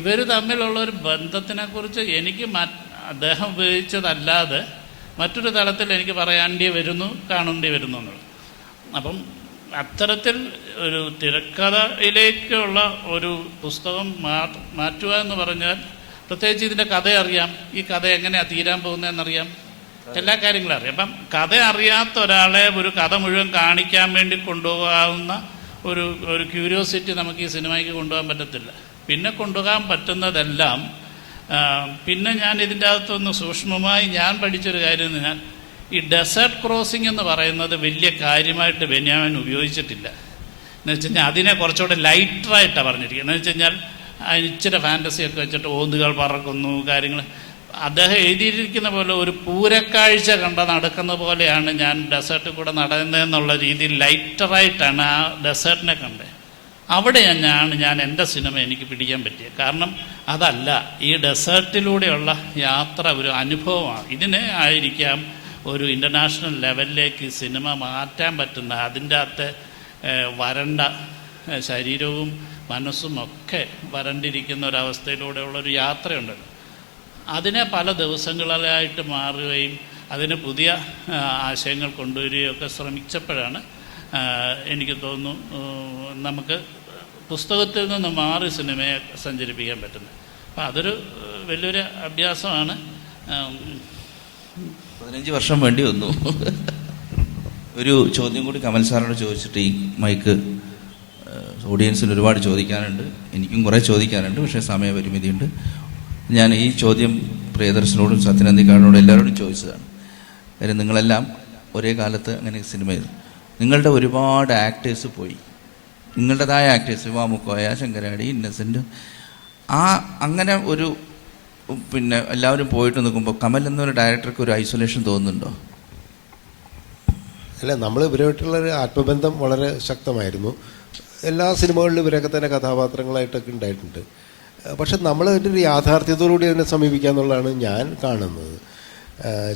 ഇവർ തമ്മിലുള്ള ഒരു ബന്ധത്തിനെക്കുറിച്ച് എനിക്ക് അദ്ദേഹം ഉപയോഗിച്ചതല്ലാതെ മറ്റൊരു തലത്തിൽ എനിക്ക് പറയേണ്ടി വരുന്നു, കാണേണ്ടി വരുന്നു എന്നുള്ളത്. അപ്പം അത്തരത്തിൽ ഒരു തിരക്കഥയിലേക്കുള്ള ഒരു പുസ്തകം മാറ്റുക എന്ന് പറഞ്ഞാൽ, പ്രത്യേകിച്ച് ഇതിൻ്റെ കഥ അറിയാം, ഈ കഥ എങ്ങനെയാണ് തീരാൻ പോകുന്നതെന്നറിയാം, എല്ലാ കാര്യങ്ങളും അറിയാം. അപ്പം കഥ അറിയാത്ത ഒരാളെ ഒരു കഥ മുഴുവൻ കാണിക്കാൻ വേണ്ടി കൊണ്ടുപോകാവുന്ന ഒരു ക്യൂരിയോസിറ്റി നമുക്ക് ഈ സിനിമയ്ക്ക് കൊണ്ടുപോകാൻ പറ്റത്തില്ല. പിന്നെ കൊണ്ടുപോകാൻ പറ്റുന്നതെല്ലാം പിന്നെ ഞാൻ ഇതിൻ്റെ അകത്തൊന്ന് സൂക്ഷ്മമായി ഞാൻ പഠിച്ചൊരു കാര്യം ഞാൻ ഈ ഡെസേർട്ട് ക്രോസിംഗ് എന്ന് പറയുന്നത് വലിയ കാര്യമായിട്ട് ബെന്യാമിൻ ഉപയോഗിച്ചിട്ടില്ല. എന്ന് വെച്ച് കഴിഞ്ഞാൽ അതിനെ കുറച്ചുകൂടെ ലൈറ്ററായിട്ടാണ് പറഞ്ഞിരിക്കുന്നത്. എന്ന് വെച്ച് കഴിഞ്ഞാൽ ഇച്ചിരി ഫാൻറ്റസിയൊക്കെ വെച്ചിട്ട് ഓന്തുകൾ പറക്കുന്നു കാര്യങ്ങൾ. അദ്ദേഹം എഴുതിയിരിക്കുന്ന പോലെ ഒരു പൂരക്കാഴ്ച നടക്കുന്ന പോലെയാണ് ഞാൻ ഡെസേർട്ടിൽ കൂടെ നടന്നതെന്നുള്ള രീതിയിൽ ലൈറ്ററായിട്ടാണ് ആ ഡെസേർട്ടിനെ കണ്ടത്. അവിടെയാണ് ഞാൻ എൻ്റെ സിനിമ എനിക്ക് പിടിക്കാൻ പറ്റിയത്. കാരണം അതല്ല, ഈ ഡെസേർട്ടിലൂടെയുള്ള യാത്ര ഒരു അനുഭവമാണ്. ഇതിനെ ആയിരിക്കാം ഒരു ഇൻ്റർനാഷണൽ ലെവലിലേക്ക് സിനിമ മാറ്റാൻ പറ്റുന്ന, അതിൻ്റെ അകത്തെ വരണ്ട ശരീരവും മനസ്സും ഒക്കെ വരണ്ടിരിക്കുന്ന ഒരവസ്ഥയിലൂടെയുള്ളൊരു യാത്രയുണ്ടല്ലോ, അതിനെ പല ദിവസങ്ങളിലായിട്ട് മാറുകയും അതിന് പുതിയ ആശയങ്ങൾ കൊണ്ടുവരികയും ഒക്കെ ശ്രമിച്ചപ്പോഴാണ് എനിക്ക് തോന്നുന്നു നമുക്ക് പുസ്തകത്തിൽ നിന്ന് മാറി സിനിമയെ സഞ്ചരിപ്പിക്കാൻ പറ്റുന്നത്. അപ്പം അതൊരു വലിയൊരു അഭ്യാസമാണ്. 15 വർഷം വേണ്ടി വന്നു. ഒരു ചോദ്യം കൂടി കമൽ സാറിനോട് ചോദിച്ചിട്ട് ഈ മൈക്ക് ഓഡിയൻസിന് ഒരുപാട് ചോദിക്കാനുണ്ട്, എനിക്കും കുറേ ചോദിക്കാനുണ്ട്, പക്ഷേ സമയപരിമിതിയുണ്ട്. ഞാൻ ഈ ചോദ്യം പ്രിയദർശനോടും സത്യനന്ദിക്കാടിനോടും എല്ലാവരോടും ചോദിച്ചതാണ്. കാര്യം നിങ്ങളെല്ലാം ഒരേ കാലത്ത് അങ്ങനെ സിനിമ ചെയ്തു. നിങ്ങളുടെ ഒരുപാട് ആക്ടേഴ്സ് പോയി, നിങ്ങളുടേതായ ആക്ടേഴ്സ്, വാമുക്കോയ, ശങ്കരാടി, ഇന്നസെൻ്റ്, അങ്ങനെ ഒരു പിന്നെ എല്ലാവരും പോയിട്ട് നിൽക്കുമ്പോൾ കമൽ എന്നൊരു ഡയറക്ടർക്ക് ഒരു ഐസൊലേഷൻ തോന്നുന്നുണ്ടോ? അല്ല, നമ്മൾ ഇവരുമായിട്ടുള്ളൊരു ആത്മബന്ധം വളരെ ശക്തമായിരുന്നു. എല്ലാ സിനിമകളിലും ഇവരൊക്കെ തന്നെ കഥാപാത്രങ്ങളായിട്ടൊക്കെ ഉണ്ടായിട്ടുണ്ട്. പക്ഷെ നമ്മൾ അതിൻ്റെ ഒരു യാഥാർത്ഥ്യത്തോടുകൂടി അതിനെ സമീപിക്കുക എന്നുള്ളതാണ് ഞാൻ കാണുന്നത്.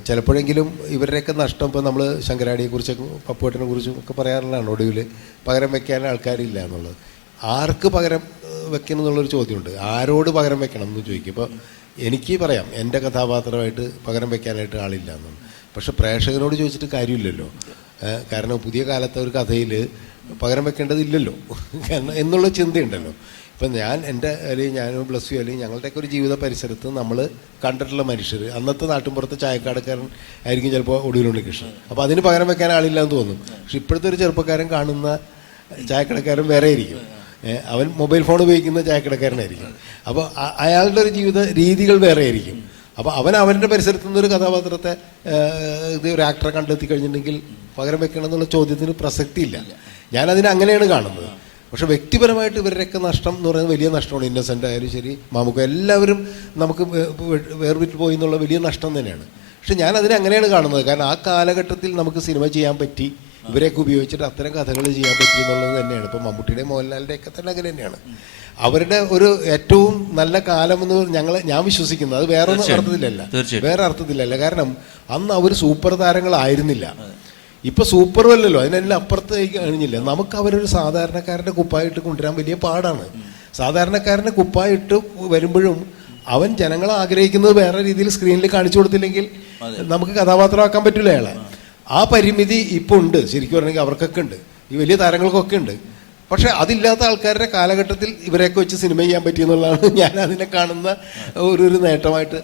ചിലപ്പോഴെങ്കിലും ഇവരുടെയൊക്കെ നഷ്ടം, ഇപ്പോൾ നമ്മൾ ശങ്കരാടിയെക്കുറിച്ചൊക്കെ പപ്പുവേട്ടനെ കുറിച്ചും ഒക്കെ പറയാറുള്ളതാണ്, ഒടുവിൽ പകരം വയ്ക്കാൻ ആൾക്കാരില്ല എന്നുള്ളത്. ആർക്ക് പകരം വെക്കണം എന്നുള്ളൊരു ചോദ്യമുണ്ട്. ആരോട് പകരം വെക്കണം എന്ന് ചോദിക്കും. ഇപ്പോൾ എനിക്ക് പറയാം എൻ്റെ കഥാപാത്രമായിട്ട് പകരം വയ്ക്കാനായിട്ട് ആളില്ല എന്നുള്ളത്. പക്ഷെ പ്രേക്ഷകനോട് ചോദിച്ചിട്ട് കാര്യമില്ലല്ലോ. കാരണം പുതിയ കാലത്തെ ഒരു കഥയിൽ പകരം വെക്കേണ്ടതില്ലല്ലോ എന്നുള്ള ചിന്തയുണ്ടല്ലോ. ഇപ്പം എൻ്റെ അല്ലെങ്കിൽ ഞാനും ബ്ലസ് യു അല്ലെങ്കിൽ ഞങ്ങളുടെയൊക്കെ ഒരു ജീവിത പരിസരത്ത് നമ്മൾ കണ്ടിട്ടുള്ള മനുഷ്യർ, അന്നത്തെ നാട്ടിൻപുറത്തെ ചായക്കാടക്കാരൻ ആയിരിക്കും ചിലപ്പോൾ ഒടുവിലുണ്ണികൃഷ്ണൻ. അപ്പോൾ അതിന് പകരം വെക്കാൻ ആളില്ല എന്ന് തോന്നും. പക്ഷെ ഇപ്പോഴത്തെ ഒരു ചെറുപ്പക്കാരൻ കാണുന്ന ചായക്കടക്കാരൻ വേറെ ആയിരിക്കും. അവൻ മൊബൈൽ ഫോൺ ഉപയോഗിക്കുന്ന ചായക്കടക്കാരനായിരിക്കും. അപ്പോൾ അയാളുടെ ഒരു ജീവിത രീതികൾ വേറെ ആയിരിക്കും. അപ്പോൾ അവൻ്റെ പരിസരത്തു നിന്നൊരു കഥാപാത്രത്തെ ഒരു ആക്ടറെ കണ്ടെത്തി കഴിഞ്ഞിട്ടുണ്ടെങ്കിൽ പകരം വെക്കണം എന്നുള്ള ചോദ്യത്തിന് പ്രസക്തിയില്ല. ഞാനതിനെ അങ്ങനെയാണ് കാണുന്നത്. പക്ഷെ വ്യക്തിപരമായിട്ട് ഇവരുടെയൊക്കെ നഷ്ടം എന്ന് പറയുന്നത് വലിയ നഷ്ടമാണ്. ഇന്നസെൻ്റ് ആയാലും ശരി, മാമുക്ക, എല്ലാവരും നമുക്ക് വേർവിട്ട് പോയി എന്നുള്ള വലിയ നഷ്ടം തന്നെയാണ്. പക്ഷെ ഞാനതിനെ അങ്ങനെയാണ് കാണുന്നത്. കാരണം ആ കാലഘട്ടത്തിൽ നമുക്ക് സിനിമ ചെയ്യാൻ പറ്റി, ഇവരെയൊക്കെ ഉപയോഗിച്ചിട്ട് അത്തരം കഥകൾ ചെയ്യാൻ പറ്റി എന്നുള്ളത് തന്നെയാണ്. ഇപ്പം മമ്മൂട്ടിയുടെയും മോഹൻലാലിൻ്റെയൊക്കെ തന്നെ അങ്ങനെ തന്നെയാണ്. അവരുടെ ഒരു ഏറ്റവും നല്ല കാലം എന്ന് ഞാൻ വിശ്വസിക്കുന്നത് അത് വേറെ അർത്ഥത്തിലല്ല. കാരണം അന്ന് അവർ സൂപ്പർ താരങ്ങളായിരുന്നില്ല. ഇപ്പൊ സൂപ്പറും അല്ലല്ലോ, അതിനെല്ലാം അപ്പുറത്ത് കഴിഞ്ഞില്ല. നമുക്ക് അവരൊരു സാധാരണക്കാരൻ്റെ കുപ്പായിട്ട് കൊണ്ടുവരാൻ വലിയ പാടാണ്. സാധാരണക്കാരൻ്റെ കുപ്പായിട്ട് വരുമ്പോഴും അവൻ ജനങ്ങൾ ആഗ്രഹിക്കുന്നത് വേറെ രീതിയിൽ സ്ക്രീനിൽ കാണിച്ചു കൊടുത്തില്ലെങ്കിൽ നമുക്ക് കഥാപാത്രമാക്കാൻ പറ്റില്ല അയാളെ. ആ പരിമിതി ഇപ്പോൾ ഉണ്ട്. ശരിക്കും പറഞ്ഞെങ്കിൽ അവർക്കൊക്കെ ഉണ്ട്, ഈ വലിയ താരങ്ങൾക്കൊക്കെ ഉണ്ട്. പക്ഷെ അതില്ലാത്ത ആൾക്കാരുടെ കാലഘട്ടത്തിൽ ഇവരെയൊക്കെ വെച്ച് സിനിമ ചെയ്യാൻ പറ്റിയെന്നുള്ളതാണ് ഞാൻ അതിനെ കാണുന്ന ഒരു നേട്ടമായിട്ട്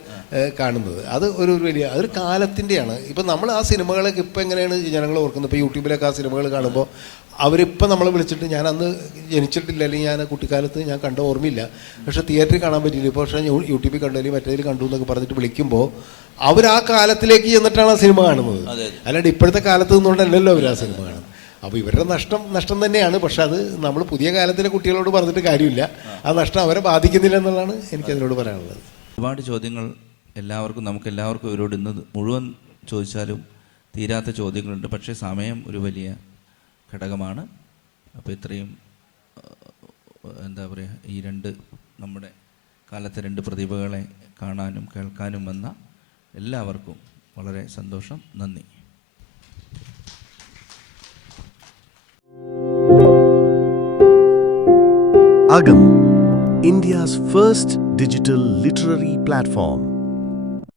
കാണുന്നത്. അത് അതൊരു കാലത്തിൻ്റെയാണ്. ഇപ്പം നമ്മൾ ആ സിനിമകളൊക്കെ ഇപ്പം എങ്ങനെയാണ് ജനങ്ങൾ ഓർക്കുന്നത്? ഇപ്പോൾ യൂട്യൂബിലൊക്കെ ആ സിനിമകൾ കാണുമ്പോൾ അവരിപ്പം നമ്മളെ വിളിച്ചിട്ട്, ഞാൻ അന്ന് ജനിച്ചിട്ടില്ല, അല്ലെങ്കിൽ ഞാൻ കുട്ടിക്കാലത്ത് ഞാൻ കണ്ട ഓർമ്മയില്ല, പക്ഷേ തിയേറ്ററിൽ കാണാൻ പറ്റിയില്ല, ഇപ്പോൾ പക്ഷേ യൂട്യൂബിൽ കണ്ടു അല്ലെങ്കിൽ മറ്റേതിൽ കണ്ടു എന്നൊക്കെ പറഞ്ഞിട്ട് വിളിക്കുമ്പോൾ അവർ ആ കാലത്തിലേക്ക് ചെന്നിട്ടാണ് ആ സിനിമ കാണുന്നത്. അല്ലാണ്ട് ഇപ്പോഴത്തെ കാലത്ത് നിന്നുകൊണ്ടല്ലല്ലോ അവർ ആ സിനിമ കാണുന്നത്. അപ്പോൾ ഇവരുടെ നഷ്ടം തന്നെയാണ്. പക്ഷെ അത് നമ്മൾ പുതിയ കാലത്തിലെ കുട്ടികളോട് പറഞ്ഞിട്ട് കാര്യമില്ല. ആ നഷ്ടം അവരെ ബാധിക്കുന്നില്ല എന്നുള്ളതാണ് എനിക്കതിനോട് പറയാനുള്ളത്. ഒരുപാട് ചോദ്യങ്ങൾ നമുക്ക് എല്ലാവർക്കും ഇവരോട് ഇന്ന് മുഴുവൻ ചോദിച്ചാലും തീരാത്ത ചോദ്യങ്ങളുണ്ട്. പക്ഷേ സമയം ഒരു വലിയ ഘടകമാണ്. അപ്പോൾ ഇത്രയും എന്താ പറയുക, ഈ നമ്മുടെ കാലത്തെ 2 പ്രതിഭകളെ കാണാനും കേൾക്കാനും വന്ന എല്ലാവർക്കും വളരെ സന്തോഷം. നന്ദി. Agam, India's first digital literary platform.